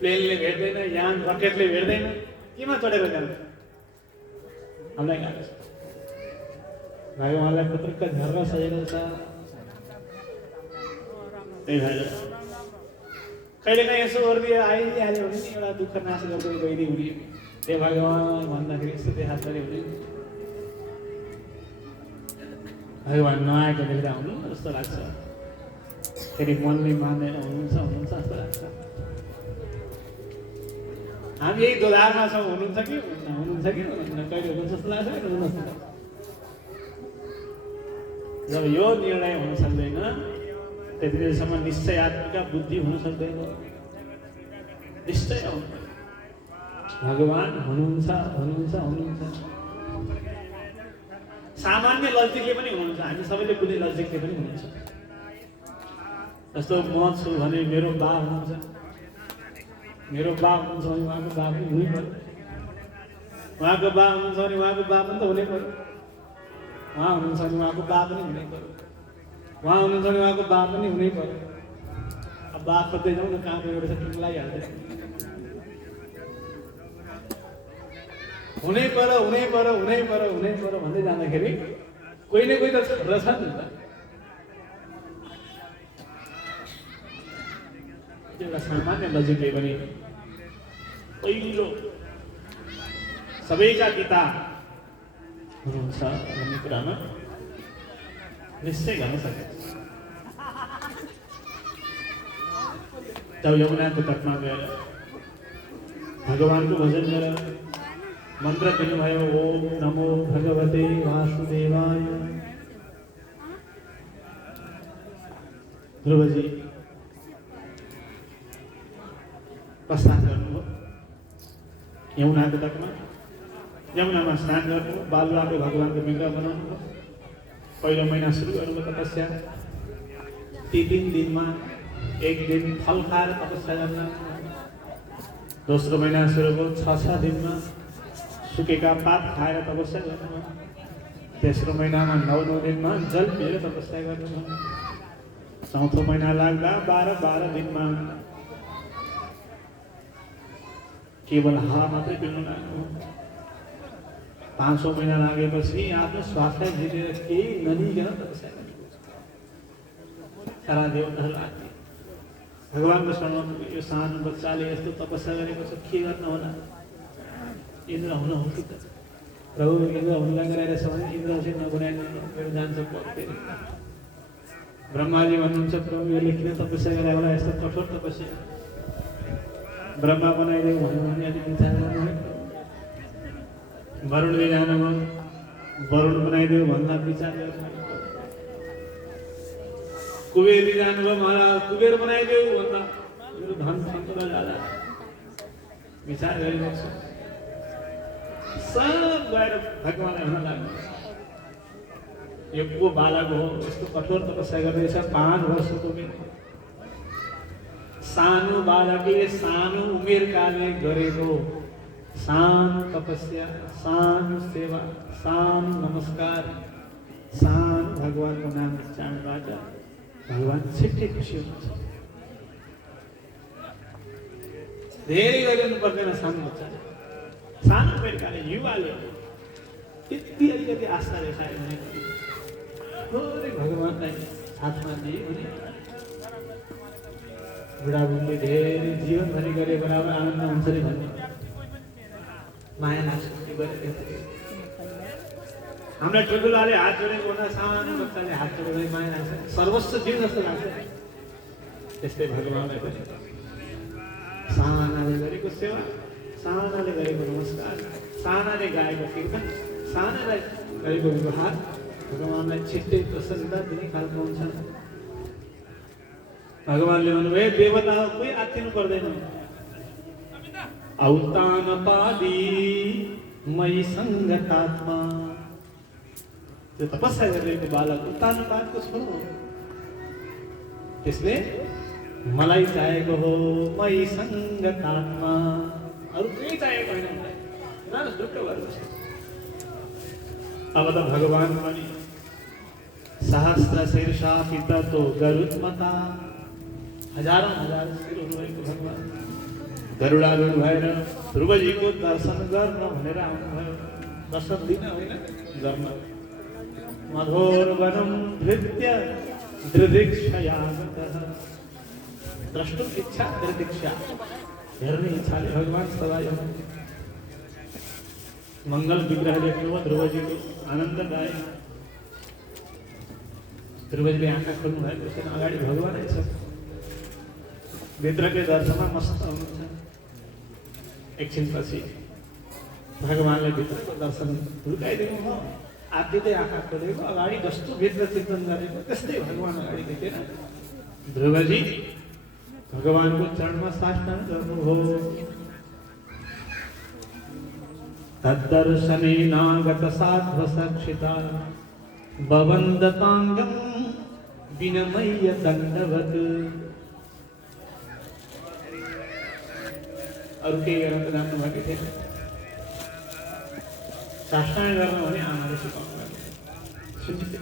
प्लेनले भेट्दैन यान रकेटले भेट्दैन केमा चढेर जान्छ हामीलाई गाह्रो छ भगवानलाई पत्रक झर्न सजिलो छ त्यही भएर कहिले काहीँ यसो गरिदियो आइहाल्यो भने नि एउटा दुःख नाश गर्दै गइदियो हुने हे भगवान भन्दाखेरि यस्तो देखात्तरी हुने भगवान नआएको देख्दा आउनु जस्तो लाग्छ फेरि मनले मानेर हुनुहुन्छ जस्तो लाग्छ हामी यही दोधारमा छौँ हुनुहुन्छ कि हुनुहुन्छ कि कहिले हुनुहुन्छ जस्तो लाग्छ जब यो निर्णय हुन सक्दैन त्यतिसम्म निश्चयात्मक बुद्धि हुन सक्दैन निश्चय भगवान हुनुहुन्छ सामान्य लजिकले पनि हुनुहुन्छ हामी सबैले बुझ्ने लजिकले पनि हुनुहुन्छ जस्तो म छु भने मेरो बा हुनुहुन्छ भने उहाँको बा पनि हुनै पर्यो उहाँको बा हुनुहुन्छ भने उहाँको बा पनि त हुनै पर्यो उहाँ हुनुहुन्छ भने उहाँको बा पनि हुनै पर्यो उहाँ हुनुहुन्छ भने उहाँको बा पनि हुनै पर्यो अब बा खोज्दै जाउँ न कहाँ गएर छ टिम लगाइहाल्छ हुनै पर्यो भन्दै जाँदाखेरि कोही न कोही त रहेछ नि त एउटा सामान्य लजिकले पनि पहिलो सबैका पिता हुनुहुन्छ भन्ने कुरामा निश्चय गर्न सके जब यमुनाको तटमा गएर भगवानको भजन गरेर मन्त्र दिनुभयो ओम नमो भगवते वासुदेवाय ध्रुवजी प्रस्थान गर्नुभयो यमुनाको तटमा यमुनामा स्नान गर्नु बालुवाको भगवानको विग्रह बनाउनु पहिलो महिना सुरु गर्नुभयो तपस्या ती 3 दिनमा एक दिन फल खाएर तपस्या गर्न दोस्रो महिना सुरु भयो 6 दिनमा सुकेका पात खाएर तपस्या गर्नुभयो तेस्रो महिनामा 9 दिनमा जल पिएर तपस्या गर्नुभयो चौथो महिना लाग्दा 12 दिनमा केवल हावा मात्रै पिउनु लाग्नु 5औं महिना लागेपछि आफ्नो स्वास्थ्य जितेर केही नलिकन तपस्या गर्नु सारा देवताहरू आए भगवानको शरणमा यो सानो बच्चाले यस्तो तपस्या गरेको छ के गर्न होला इन्द्र हुन हो कि त प्रभु इन्द्र हुनलाई गराइरहेछ भने इन्द्र चाहिँ नगुनाइनु मेरो जान्छ फेरि ब्रह्माजी भन्नुहुन्छ प्रभु यसले किन तपस्या गरे होला यस्तो कठोर तपस्या ब्रह्मा बनाइदियो भने अलिक विचार गर्नु वरुणले जानुभयो वरुण बनाइदियो भन्दा विचार गर्नु कुबेरले जानुभयो महाराज कुबेर बनाइदियो भन्दा मेरो धन सम्पदा जाला विचार गरिरहेको सब गएर भगवानलाई हुन लाग्नु यो को बालक हो यस्तो कठोर तपस्या गर्दैछ 5 वर्षको उमेर सानो बालकले सानो उमेरकाले गरेको सानो तपस्या सानो सेवा सानो नमस्कार सानो भगवानको नाम उच्चारणबाट भगवान छिट्टै खुसी हुनुहुन्छ धेरै गरिनु पर्दैन सानो बच्चाले सानो उमेरकाले युवाले त्यति अलिकति आस्था देखायो भने थोरै भगवानलाई हातमा दिए भने बुढाबुढीले धेरै जीवनभरि गरे बराबर आनन्द हुन्छ नि भन्ने माया लाग्छ हामीलाई ठुल्ठुलाले हात जोडेको हुँदा सानो बच्चाले हात जोडेर माया लाग्छ सर्वस्व जीव जस्तो लाग्छ त्यस्तै भगवानलाई पनि सानाले गरेको सेवा सानाले गरेको नमस्कार सानाले गाएको कीर्तन सानालाई गरेको व्यवहार भगवानलाई छिट्टै प्रसन्नता दिने खालको हुन्छ। भगवानले भन्नुभयो देवता कोही आत्तिनु पर्दैन। औतान पादी मयि सङ्गतात्मा, त्यो तपस्या गरिरहेको बालक उत्तान पादको छोरो, त्यसले मलाई चाहेको हो मयि सङ्गतात्मा, अरू केही चाहेको होइन मलाई। न ढुक्क भएर बस्छ। अब त भगवान पनि सहस्र शीर्षा पिततो गरुत्मता, हजारौं हजार शिरहरू भएको भगवान गरुडारूढ भएर ध्रुवजीको दर्शन गर्न भनेर आउनुभयो। दर्शन दिन होइन, गर्न। मधोर वनं धृत्य दृदिक्षयागतः, द्रष्टुम इच्छा दृदिक्षा, हेर्ने इच्छाले भगवान सदा आउनुहुन्छ। मंगल विग्रह देख्नुभयो ध्रुवजीको, आनन्द गाए। ध्रुवजीले आँखा खोल्नु भएको छैन, अगाडि भगवानै छ। भित्रकै दर्शनमा मस्त हुनुहुन्छ। एकछिनपछि भगवानले भित्रको दर्शन हुर्काइदिनु भयो। आद्यतै आँखा खोलेको, अगाडि जस्तो भित्र चिन्तन गरेको त्यस्तै भगवान अगाडि देखेर ध्रुवजी भगवानको चरणमा साष्टाङ्ग गर्नुभयो। तद्दर्शनेनागत साध्वसक्षिता भवन्दताङ्गं विनमय्य दण्डवत्। अरू केही गर्न त जान्नु भएको थिएन। साष्टाङ्ग गर्न भने आमाले सिकाउनु सुनिदिए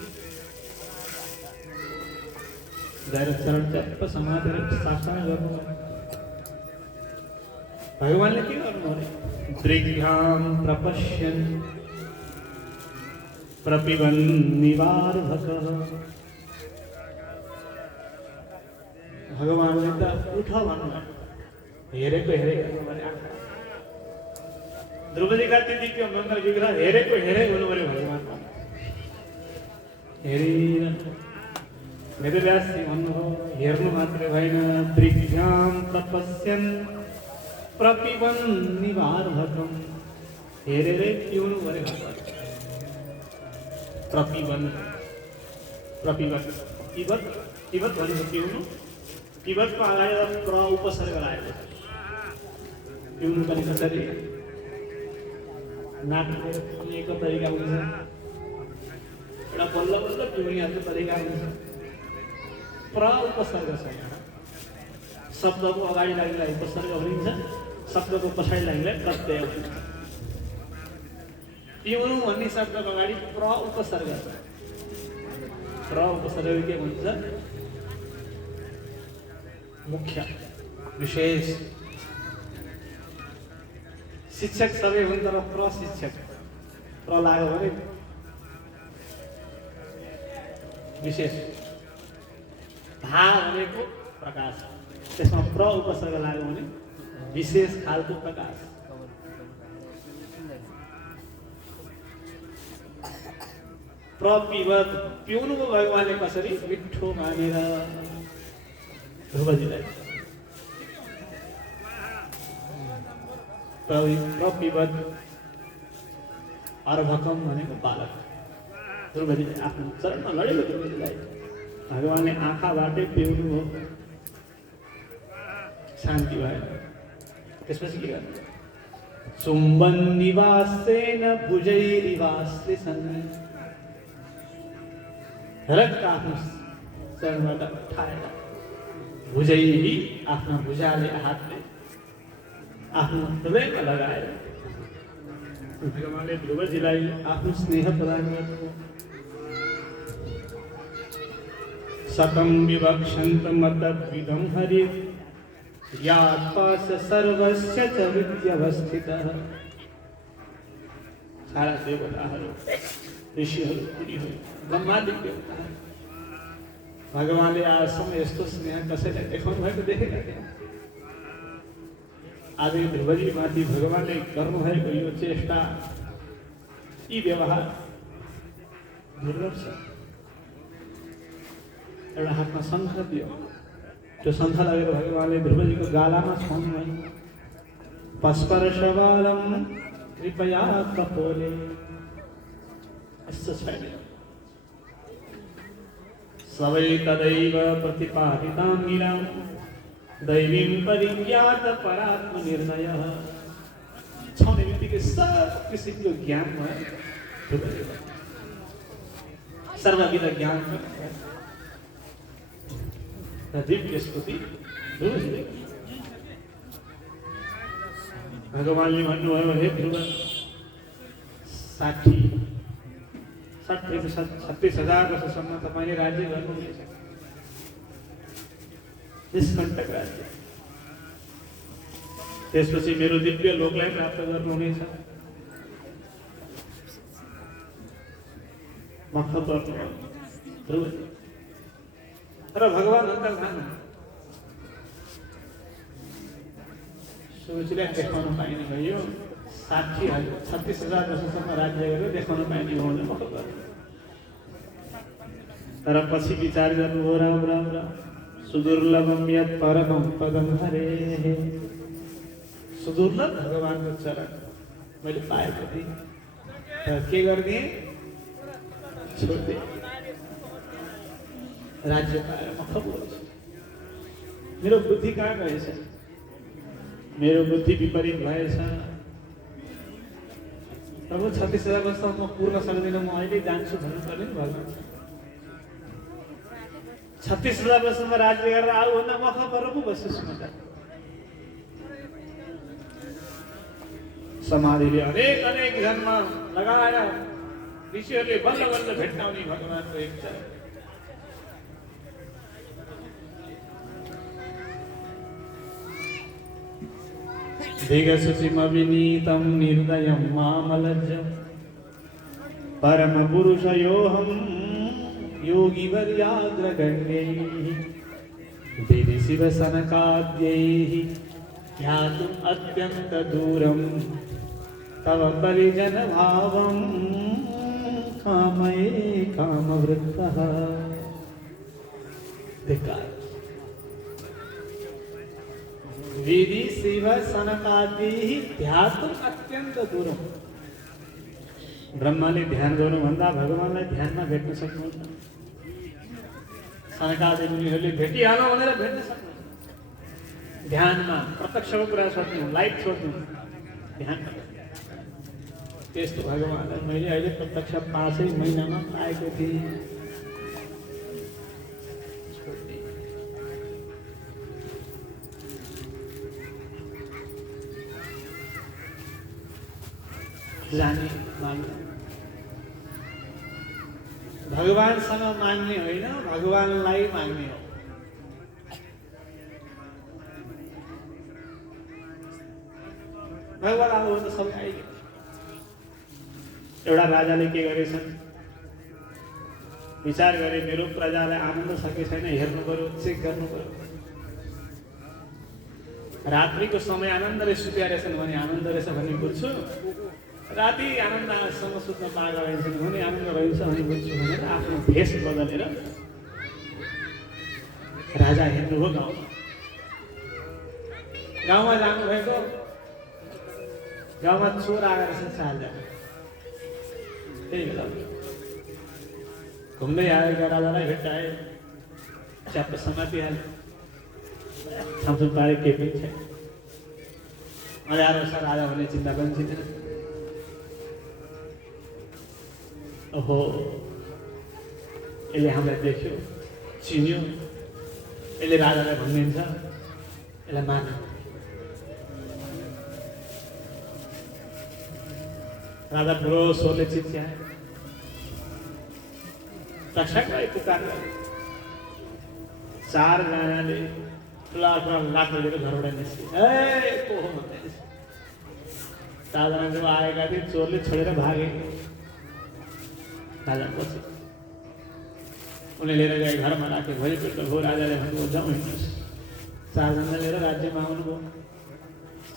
गएर चरण च्याप्प समातेर साष्टाङ्ग गर्नु। भगवानले के गर्नु भने दृग्भ्यां प्रपश्यन् प्रपिबन् निवार्भकः। भगवानले त उठ भन्नु, हेरेको हेरेको भने आँखा। ध्रुवजीका ती दिव्य मङ्गल विग्रह हेरेको हेरे हुनु पर्यो। भगवान हेरिरहनु। वेदव्यासजी भन्नुभयो हेर्नु मात्रै भएन, दृग्भ्यां प्रपश्यन् प्रपिबन् निवार्भकम्, हेरेरै पिउनु पर्यो। प्रपिबन् प्रपिबन् पिबत पिबत भनेको पिउनु, पिबतको अगाडि प्र उपसर्ग लागेको छ। पिउनु पनि कसरी नाकले पिउनेको तरिका हुन्छ, एउटा बल्ल बल्ल पिउनेहरूको तरिका हुन्छ। प्र उपसर्ग छ यहाँ। शब्दको अगाडि लाग्नेलाई उपसर्ग भनिन्छ, शब्दको पछाडि लाग्नेलाई प्रत्यय भनिन्छ। पिउनु भन्ने शब्दको अगाडि प्र उपसर्ग छ। प्र उपसर्ग के भन्छ? मुख्य, विशेष। शिक्षक सबै हुन् तर प्रशिक्षक प्र लाग्यो भने विशेष। भा भनेको प्रकाश, त्यसमा प्र उपसर्ग लाग्यो भने विशेष खालको प्रकाश। प्रपिबत पिउनु भगवानले कसरी मिठो मानेर ध्रुवजीलाई प्रपिबत अर्भकम भनेको बालक। ध्रुवजीले आफ्नो चरणमा लडेको ध्रुवजीलाई भगवानले आँखाबाटै पिउनु हो, शान्ति भयो। त्यसपछि के गर्नु? चुम्बन निवासेन भुजैरिवाश्लिसन्, रक्त आफ्नो चरणबाट उठाएर भुजैरी आफ्ना भुजाले हातले आफ्नो हृदयमा लगाएर भगवानले ध्रुवजीलाई आफ्नो स्नेह प्रदान गर्नु। सतं विवक्षन्तमतद्विदं हरि यात्पास सर्वस्य च विद्यवस्थितः। सारा देवताहरू, ऋषिहरू, मुनिहरू, ब्रह्मादि देवताहरू भगवानले आजसम्म यस्तो स्नेह कसैलाई देखाउनु भएको देखेका थिए। आज यो ध्रुवजीमाथि भगवानले गर्नुभएको यो चेष्टा, यी व्यवहार दुर्लभ छ। एउटा हातमा शङ्ख दियो, त्यो शङ्ख लगेर भगवानले ध्रुवजीको गालामा छाउनु भयो। पस्पर्शबालम कृपया कपोले, यस्तो छैन सवै तदैव प्रतिपादितां गिरां दैवीं परिज्ञात परात्म निर्णयः छाउने बित्तिकै सब किसिमको ज्ञान भयो सर्वविध ज्ञान र दिव्य स्तुति भगवानले भन्नुभयो हे ध्रुव 36,000 वर्षसम्म तपाईँले राज्य गर्नुहुनेछ निष्कण्टक राज्य त्यसपछि मेरो दिव्य लोकलाई प्राप्त गर्नुहुनेछ मख पर्नु ध्रुव र भगवान अन्तर्धान सोचले देखाउन पाइने भयो 36,000 वर्षसम्म राज्य गरेर देखाउन पाइने हो भने मख पर्नु तर पछि विचार गर्नुभयो राम राम राम सुदुर्लभम यत् परमं पदम हरे सुदुर्लभ भगवानको चरण मैले पाएको थिएँ तर के गर्ने छोड्दिए राज्य पाएर म खबर मेरो बुद्धि कहाँ गएछ मेरो बुद्धि विपरीत भएछ प्रभु 36,000 वर्षसम्म पूर्ण सक्दिनँ म अहिले जान्छु भन्नुपर्ने भगवान 36,000 वर्षसम्म राज्य गरेर आऊ भन्दा म खबर पो बस्छु म त समाधिले अनेक जन्म लगाएर ऋषिहरूले बल्ल बल्ल भेट्टाउने भगवानको एक चरण दिगशुचिमविनीतं निर्दयं मामलज्जं परमपुरुषयोऽहं योगिवर्याग्रगण्यैः विधि शिवसनकाद्यैः ध्यातुम् अत्यन्तदूरं तव परिजनभावं कामये कामवृत्तः विधि शिव सनकादि ध्यातुम् अत्यन्तदूरं ब्रह्माले ध्यान गर्नुभन्दा भगवानलाई ध्यानमा भेट्न सक्नुहुन्छ सनकादि मुनिहरूले भेटिहालौँ भनेर भेट्न सक्नुहुन्छ ध्यानमा प्रत्यक्षको कुरा सोध्नु लाइफ छोड्नु ध्यान त्यस्तो भगवानलाई मैले अहिले प्रत्यक्ष 5 महिनामा पाएको थिएँ जाने माग्ने भगवानसँग माग्ने होइन भगवानलाई माग्ने हो भगवान आउनु त सबै आइले एउटा राजाले के गरेछन् विचार गरे मेरो प्रजालाई आनन्द छ कि छैन हेर्नु पर्यो चेक गर्नु पर्यो रात्रिको समय आनन्दले सुत्या रहेछन् भने आनन्द रहेछ भन्ने बुझ्छु राति आनन्दसँग सुत्न पाएका रहेछन् भने आनन्द रहेछ भने बुझ्छु भनेर आफ्नो भेष बदलेर राजा हेर्नुभयो गाउँमा जानुभएको गाउँमा चोर आएर रहेछन् 4 जना त्यही बेला घुम्दै आएका राजालाई भेट्टाए च्याप्प समातिहाले छामछुम पारे के पनि छैन मजा आएर राजा भन्ने चिन्ता पनि थिएन ओहो यसले हामीलाई देख्यो चिन्यो यसले राजालाई भनिदिन्छ यसलाई मान्यो राजा ठुलो स्वरले चिच्याए टक्कै पुकार गरे 4 जनाले ठुला ठुला लाठो लिएर घरबाट निस्के ए को हो भन्दै 4 जना जब आएका थिए चोरले छोडेर भागे राजा पछि उनले लिएर गए घरमा राखे भोलिपल्ट हो राजाले भन्नुभयो जाउँ हिँड्नुहोस् 4 जना लिएर राज्यमा आउनुभयो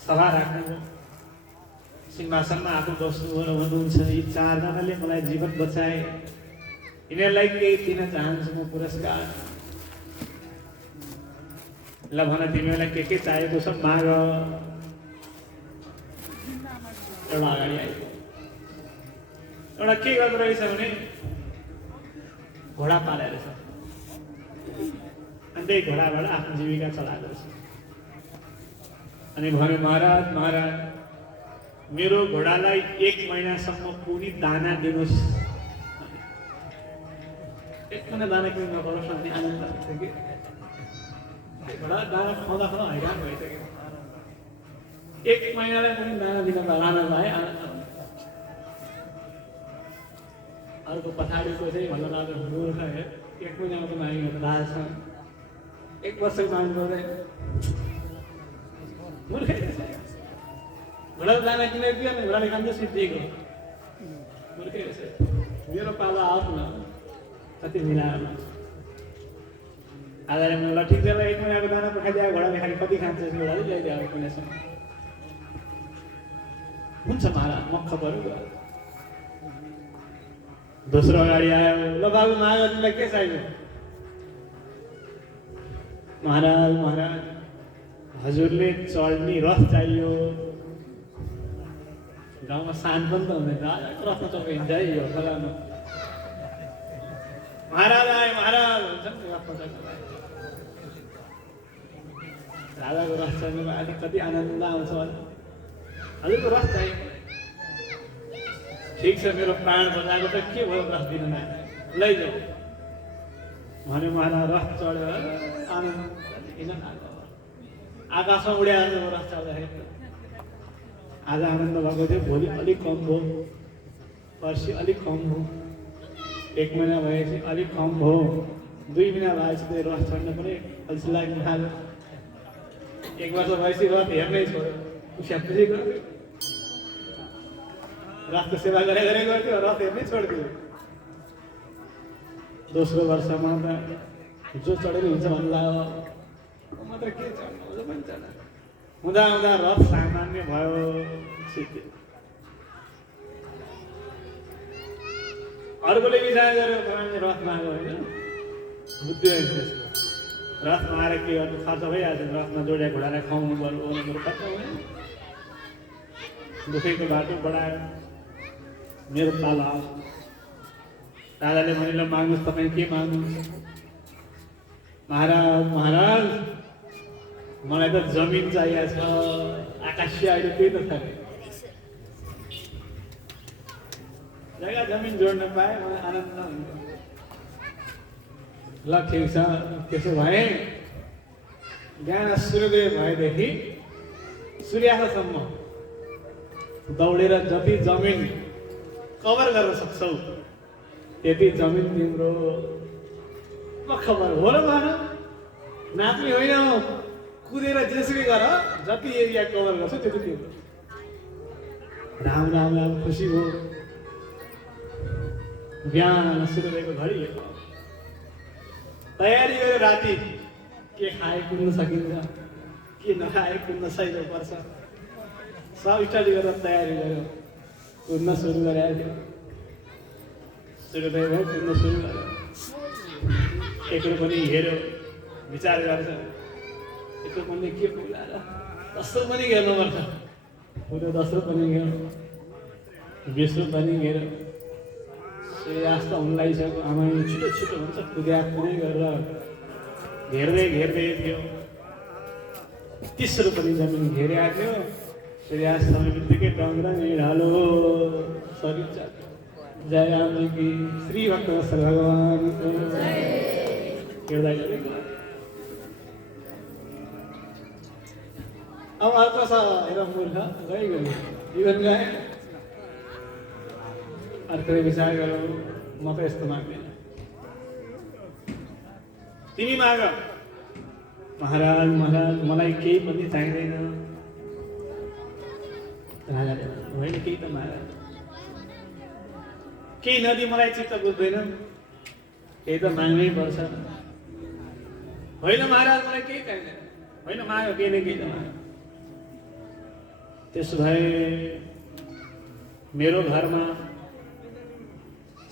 सभा राख्नुभयो सिंहासनमा आफू बस्नुभयो भन्नुहुन्छ यी 4 जनाले मलाई जीवन बचाए यिनीहरूलाई केही दिन चाहन्छु म पुरस्कार ल भन तिमीहरूलाई के चाहिएको छ माग एउटा अगाडि आयो एउटा के गर्दो रहेछ भने घोडा पालेर छ अनि त्यही घोडाबाट आफ्नो जीविका चलाएको छ। अनि भन्यो महाराज महाराज मेरो घोडालाई 1 महिनासम्म कुनै दाना दिनुहोस्। 1 महिना दाना किन नपरोस् भन्ने आनन्द लाग्छ कि घोडा दाना खुवाउँदा खुवाउँदा हैरान भइसक्यो। 1 महिनालाई पनि दाना दिन आनन्द भयो आनन्द। अर्को पछाडिको चाहिँ भन्न लाग्यो मूर्ख है 1 महिनामा त माग्यो राज 1 वर्षको माग्नु पर्दैन मूर्खै रहेछ। घोडा दाना किनेर दियो भने घोडाले खान्छ सिद्धिएको मूर्खै रहेछ। मेरो पालो आओस् न कति मिलाएर आधार ल ठिक छ ल 1 महिनाको दाना पठाइदियो घोडाले खालि कति खान्छ घोडाले ल्याइदियो अब कुनैसँग हुन्छ महाराज मक्ख पऱ्यो। दोस्रो गाडी आयो ल बाबु माग्यो तिमीलाई के चाहियो? महाराज महाराज हजुरले चढ्ने रथ चाहियो। गाउँमा सान पनि त हुँदैन राजाको रथमा चढ्नु हिँड्छ है यो फलानु महाराज आए महाराज हुन्छ नि रथमा चढ्नु राजाको रथ चढ्नुमा अलिक कति आनन्द आउँछ होला। हजुरको रथ चाहियो ठिक छ मेरो प्राण बजाएको त के भयो रथ दिन लैजाऊ भन्यो। महाराज रथ चढ्यो आनन्द किन आकाशमा उड्याएर रथ चढ्दाखेरि आज आनन्द भएको थियो भोलि अलिक कम भयो पर्सि अलिक कम भयो 1 महिना भएपछि अलिक कम भयो 2 महिना भएपछि त्यो रथ चढ्न पनि अल्छी लाग्नु थाल्यो। 1 वर्ष भएपछि रथ हेर्नै छोड्यो खुसी गर्थ्यो रथको सेवा गरे गर्थ्यो रथ हेर्नै छोडिदियो। दोस्रो वर्षमा त जो चढेर हुन्छ भन्नु लाग्यो मात्र के चढ्नु अझ पनि चढ्नु हुँदा हुँदा रथ सामान्य भयो सिद्धि। अर्कोले विचार गर्यो रथ माग्यो होइन बुद्धि होइन त्यसको रथ मारेर के गर्नु खर्च भइहाल्छ रथमा जोडिया घोडालाई खुवाउनु पर्यो ओर्नु खर्च होइन। दुखैको बाटो बढायो मेरो पालो आओस्। राजाले भने ल माग्नुहोस् तपाईँ के माग्नुहुन्छ? महाराज महाराज मलाई त जमिन चाहिएको छ आकाशीय अहिले त्यही त छ जग्गा जमिन जोड्न पाएँ मलाई आनन्द हुन्छ। ल ठिक छ त्यसो भए बिहान सूर्योदय भएदेखि सूर्यास्तसम्म दौडेर जति जमिन कभर गर्न सक्छौ त्यति जमिन तिम्रो खबर हो र भन नाच्ने होइन कुदेर जेसुकै गर जति एरिया कभर गर्छ त्यति तिम्रो। राम राम राम खुसी हो। बिहान सूर्योदयको घडी तयारी गरेर राति के खाए कुद्न सकिन्छ के नखाए कुद्न सहिलो पर्छ सब स्टडी गरेर तयारी गर्यो कुद्न सुरु गरेको थियो। सूर्योदय भयो कुद्न सुरु गर्यो। एकरो पनि हेऱ्यो विचार गर्छ एकरो पनि के पुग्ला र दोस्रो पनि हेर्नुपर्छ पुरो दोस्रो पनि हेर्यो 20 पनि हेऱ्यो। सूर्यास्त हुन लागिसक्यो आमा छिटो छिटो हुन्छ कुद्या कुदै गरेर घेर्दै घेर्दै थियो। 30 पनि जमिन घेरेको थियो। सूर्यास्त समय बित्तिकै डङ्ग्रा ढालो शरीर चाल्यो। जय राम जी की श्री भक्तवत्सल भगवान हेर्दै गरेको। अब अर्को छ हेर मूर्ख गइगयो जीवन गए। अर्कोले विचार गरौँ म त यस्तो माग्दैन तिमी माग। महाराज महाराज मलाई केही पनि चाहिँदैन। राजाले होइन केही त महाराज केही नदी मलाई चित्त बुझ्दैन केही त माग्नै पर्छ। होइन महाराज मलाई केही चाहिँदैन। होइन माग्यो केही न केही त माग। त्यसो भए मेरो घरमा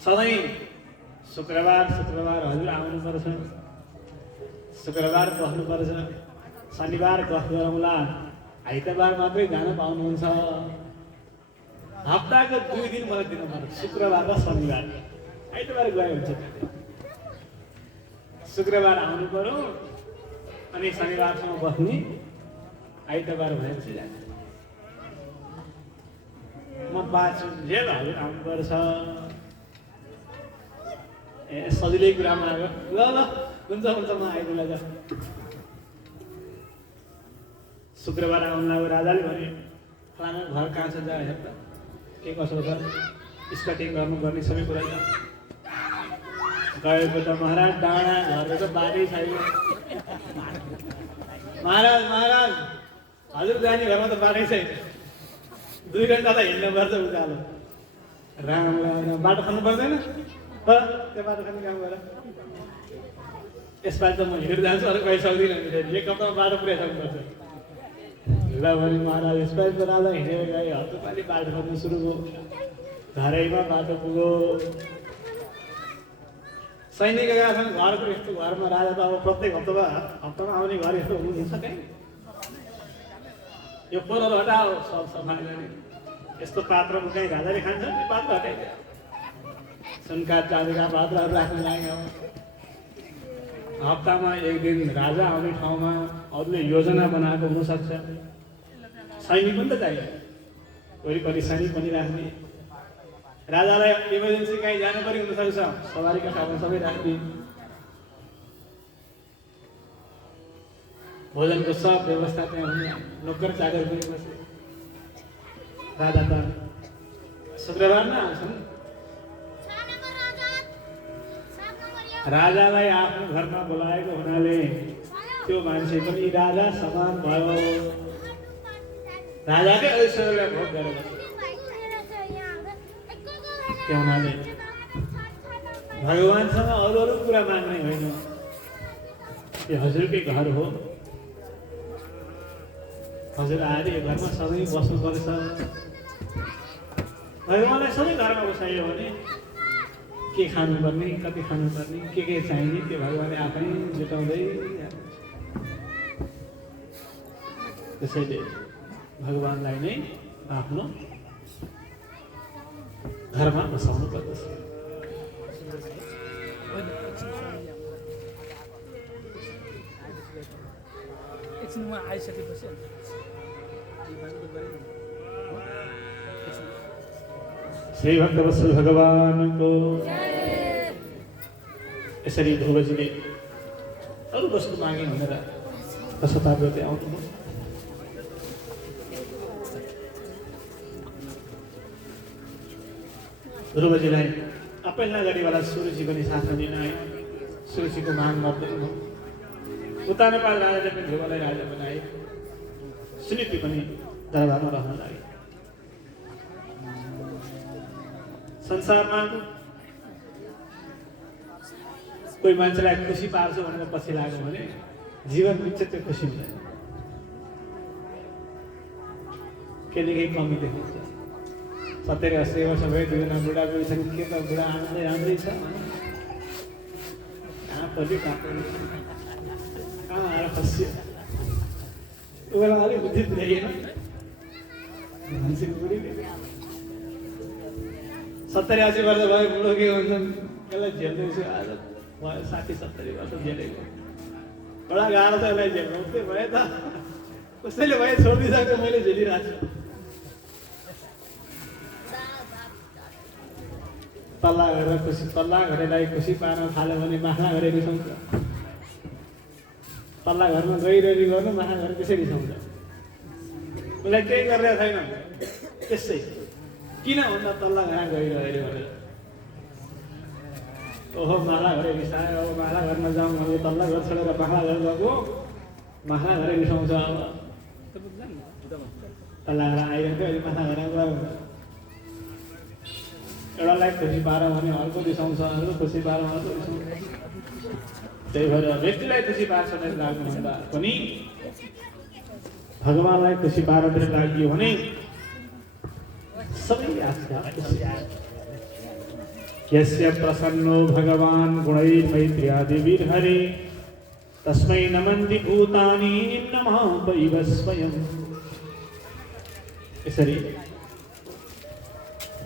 सधैँ शुक्रबार हजुर आउनुपर्छ। शुक्रबार बस्नुपर्छ। शनिबार गफ गरौँला आइतबार मात्रै जान पाउनुहुन्छ। हप्ताको 2 दिन मलाई दिनु पर्छ शुक्रबार र शनिबार। आइतबार गए हुन्छ शुक्रबार आउनु पर्यो अनि शनिबारसम्म बस्ने आइतबार भएपछि जाने म बाँच्छु जेल हजुर आउनुपर्छ ए सजिलै कुरामा आयो ल ल हुन्छ हुन्छ म आइपुग्ला जा शुक्रबार आउनु अब राजाले भने फलाना घर कहाँ छ जा हेर त के कसो छ स्कटिङ गर्नुपर्ने सबै कुरा छ गएको त महाराज डाँडा घरको त बाटै छैन महाराज महाराज हजुर जाने घरमा त बाटै छैन 2 घन्टा त हिँड्नु पर्छ उकालो राम राम बाटो खानु पर्दैन त्यो बाटो खाने काम गर यसपालि त म हिँडेर जान्छु अरू कहीँ सक्दिनँ एक हप्तामा बाटो पुऱ्याइसक्नुपर्छ ल भने महाराज यसपालि त राजा हिँडेर गए हप्तापालि बाटो खानु सुरु भयो घरैमा बाटो पुग्यो सैनिक गएका छन् घरको यस्तो घरमा राजा त अब प्रत्येक हप्तामा आउने घर यस्तो हुनुहुन्छ कहीँ यो पोलहरू हटाओ सब सफाइ गर्ने यस्तो पात्रमा कहीँ राजाले खान्छ त्यो पात्र हटाइदियो सुनका चाँदीका पात्रहरू राख्न लाग्यो हप्तामा एक दिन राजा आउने ठाउँमा अरूले योजना बनाएको हुनसक्छ सैनिक पनि त चाहियो वरिपरि सैनिक पनि राख्ने राजालाई इमर्जेन्सी कहीँ जानु पनि हुनसक्छ सवारीका साधन सबै राख्ने भोजनको सब व्यवस्था त्यहाँ हुने नोकर चाकर पनि बसे राजा त शुक्रबार नै आउँछन् राजालाई आफ्नो घरमा बोलाएको हुनाले त्यो मान्छे पनि राजा समान भयो राजाकै ऐश्वर्यलाई भोग गरेर त्यो हुनाले भगवान्सँग अरू कुरा माग्ने होइन यो हजुरकै घर हो हजुर आएर यो घरमा सधैँ बस्नुपर्छ भगवान्लाई सधैँ घरमा बसाइयो भने के खानुपर्ने कति खानुपर्ने के चाहिने त्यो भगवान्ले आफै जुटाउँदै त्यसैले भगवान्लाई नै आफ्नो घरमा बसाउनु पर्दछ एकछिनमा आइसकेपछि श्री भक्तवत्सल भगवानको यसरी ध्रुवजीले अरू वस्तु मागे भनेर पश्चातापले आउनुभयो ध्रुवजीलाई अपैल्ला गरेवाला सूर्यजी पनि साथमा लिन आयो सूर्यजीको माग गर्दै उता नेपाल राजाले पनि ध्रुवलाई राजा बनाए सुनिति पनि दरबारमा रहन लागे संसारमा कोही मान्छेलाई खुसी पार्छु भनेर पछि लाग्यो भने जीवन बिच त्यो खुसी हुँदैन केही कमी देखिन्छ 70-80 वर्ष भयो दुईजना बुढा गइसक्यो के त बुढा आनन्दै राम्रै छ कहाँ पऱ्यो कहाँ आएर फस्यो उनीहरूलाई अलिक बुद्धि पुर्याइएन मान्छेको बुढीले 70-80 वर्ष भयो बुढो के हुन्छन् यसलाई झेल्दैछु आज भयो 60-70 वर्ष झेलेको बडा गाह्रो छ यसलाई झेल्नु त्यही भयो त कसैले भयो छोडिदिइसक्यो मैले झेलिरहेको छु तल्ला घरेलाई खुसी पार्न थाल्यो भने माखा घरे रिसाउँछ तल्ला घरमा गइरहने गर्नु माखा घर त्यसै रिसाउँछ उसलाई केही गरेर छैन त्यसै किन भन्दा तल्ला घर गइरह्यो भनेर ओहो माला घरे रिसायो अब माला घरमा जाउँ भने तल्ला घर छोडेर माखा घर गएको माखा घरे रिसाउँछ अब तल्ला घर आइरहेको अहिले माखा घर गयो एउटालाई खुसी पार भने अर्को रिसाउँछ अर्को खुसी पार अर्को रिसाउँछ त्यही भएर व्यक्तिलाई खुसी पार्छ भने लाग्नुभन्दा पनि भगवान्लाई खुसी पार्न लाग्यो भने सबै यस्य प्रसन्नो भगवान् गुणैर्मैत्र्यादिभिर्हरे तस्मै नमन्ति भूतानि नमः पैव स्वयं यसरी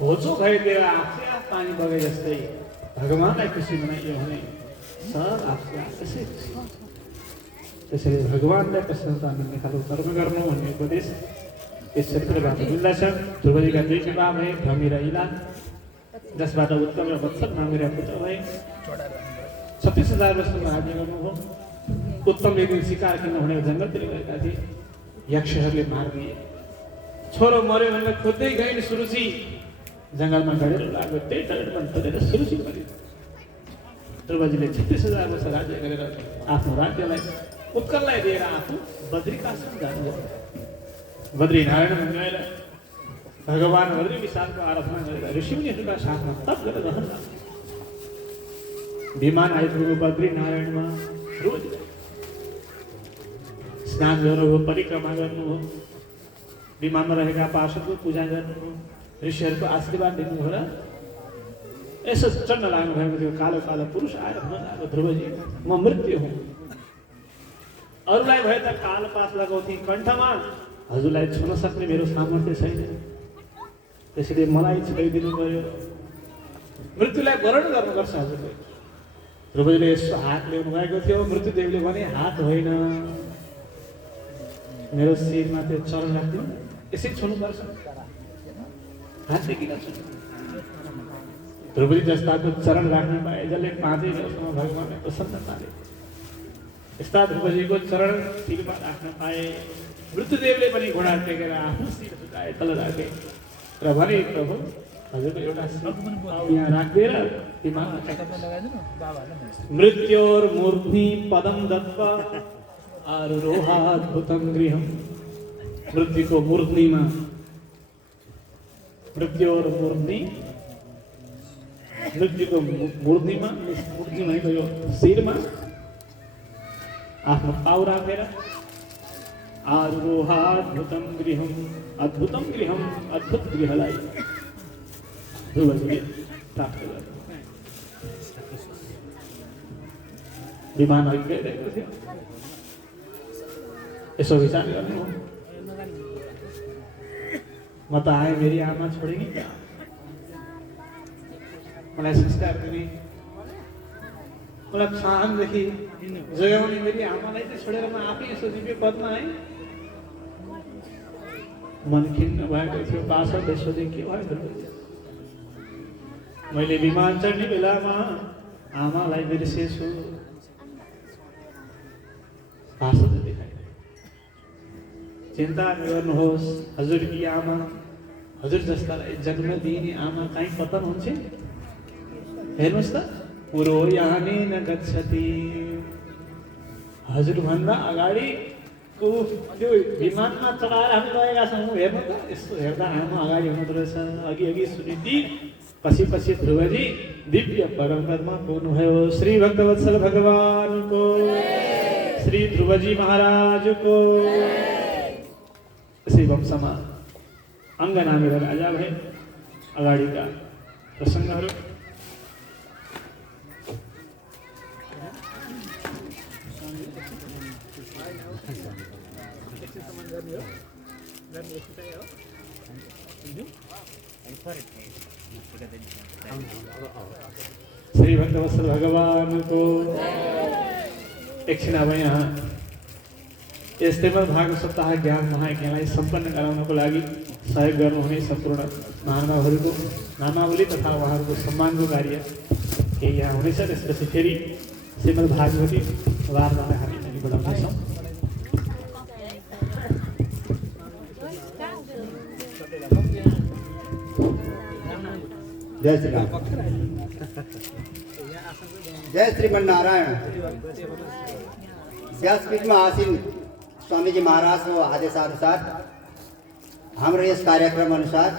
होचो भए तेरा आँखा पानी बगे जस्तै भगवान्लाई खुसी बनाइयो भने सब आफू आकर्षित त्यसैले भगवानलाई प्रसन्नता मिल्ने खालको कर्म गर्नु भन्ने उपदेश यस क्षेत्रबाट मिल्दछ। ध्रुवजीका दुई विवाह भए, भ्रमी र इला, जसबाट उत्तम र वत्सल नामेर पुत्र भए। 36,000 वर्षमा राज्य गर्नुभयो। उत्तमले एक दिन शिकार खेल्न हुने जङ्गलतिर गएका थिए। यक्षहरूले मारिदिए। छोरो मर्यो भनेर खोज्दै गइन् सुरुचि, जङ्गलमा डढेर लाग्यो। त्यही डढेरमा डढेर सुरुचि मर्यो। ध्रुवजीले 36,000 वर्ष राज्य गरेर आफ्नो राज्यलाई उत्कललाई दिएर आफू बद्रिकाश्रम जानुभयो। बद्रीनारायण गएर भगवान बद्री विशालको आराधना गरेर ऋषिमुनिहरूका साथमा तप गरेर रहन लाग्यो। विमान आइपुग्यो बद्रीनारायणमा। रोज स्नान गर्नुभयो, परिक्रमा गर्नुभयो, विमानमा रहेका पार्षदको पूजा गर्नुभयो, ऋषिहरूको आशीर्वाद दिनुभयो र यसो चढ्न लाग्नुभएको थियो। कालो कालो पुरुष आएर भन्न लाग्यो, ध्रुवजी म मृत्यु हुँ। अरूलाई भए त कालो पास लगाउँथे कण्ठमा, हजुरलाई छुन सक्ने मेरो सामर्थ्य छैन, त्यसैले मलाई छुटाइदिनु पर्यो। मृत्युलाई वरण गर्नुपर्छ हजुरले। ध्रुवजीले यसो हात ल्याउनु भएको थियो। मृत्युदेवले भने हात होइन, मेरो शिरमा त्यो चरण राखिदिनु, यसै छुनुपर्छ, हातले किन छुनु। ध्रुवजी जस्ताको चरण राख्न पाए, जसले 5 वर्षमा भगवानले प्रसन्न पारे, यस्ता ध्रुवजीको चरण शिरमा राख्न पाए। मृत्युदेवले पनि घोडा टेकेर आफ्नो शिर झुकाए, तल राखे र भने, प्रभु हजुरको एउटा शिर यहाँ राखिदिएर विमानमा मृत्योर्मूर्ध्नि पदम दत्त्वा आरुरोहाद्भुतं गृहं। मृत्युको मूर्ध्निमा, मृत्योर्मूर्ध्नि, मृत्युको मूर्ध्निमा, मूर्ध्निको यो शिरमा आफ्नो पाउ राखेर आरुरोहाद्भुतं गृहं, अद्भुतं गृहं, अद्भुत गृहलाई ध्रुवजीले प्राप्त गर्नु। विमान गइरहेको थियो। यसो विचार गर्नु, म त आएँ मेरी आमा छोडिने क्या, मलाई संस्कार दिने, मलाई सानदेखि जोगाउने मेरी आमालाई चाहिँ छोडेर म आफै यसो दिव्य पदमा आएँ। मन खिन्न भएको थियो। पार्षदले सोधे, के भयो ध्रुवजी? मैले विमान चढ्ने बेलामा आमालाई बिर्सेछु। पार्षदले देखाए, चिन्ता गर्नुहोस्, हजुरकी आमा, हजुर जस्तालाई जन्म दिने आमा कहीँ पतन हुन्छ? हेर्नुहोस् त, पुरो याने न गच्छति। हजुरभन्दा अगाडि त्यो विमानमा चढाएर हामी गएका छौँ। हेर्नु त, यस्तो हेर्दा आमा अगाडि हुँदो रहेछ। अघि अघि सुनिति, पछि पछि ध्रुवजी दिव्य परम पदमा पुग्नुभयो। श्री भक्तवत्सल भगवानको, श्री ध्रुवजी महाराजको। यसै वंशमा अङ्ग नामेर राजा भए। अगाडिका प्रसङ्गहरू श्री भक्तवत्सल भगवानको। एकछिन अब यहाँ यस्तै भागवत सप्ताह ज्ञान महायज्ञलाई सम्पन्न गराउनको लागि सहयोग गर्नुहुने सम्पूर्ण महानुभावहरूको नामावली तथा उहाँहरूको सम्मानको कार्य केही यहाँ हुनेछ। त्यसपछि फेरि श्रीमद् भागवती वार्तालाई हामी अघि बढाउनेछौँ। जय श्री राम। जय श्रीमन्नारायण। व्यासपीठमा आसीन स्वामीजी महाराजको आदेशानुसार हाम्रो यस कार्यक्रम अनुसार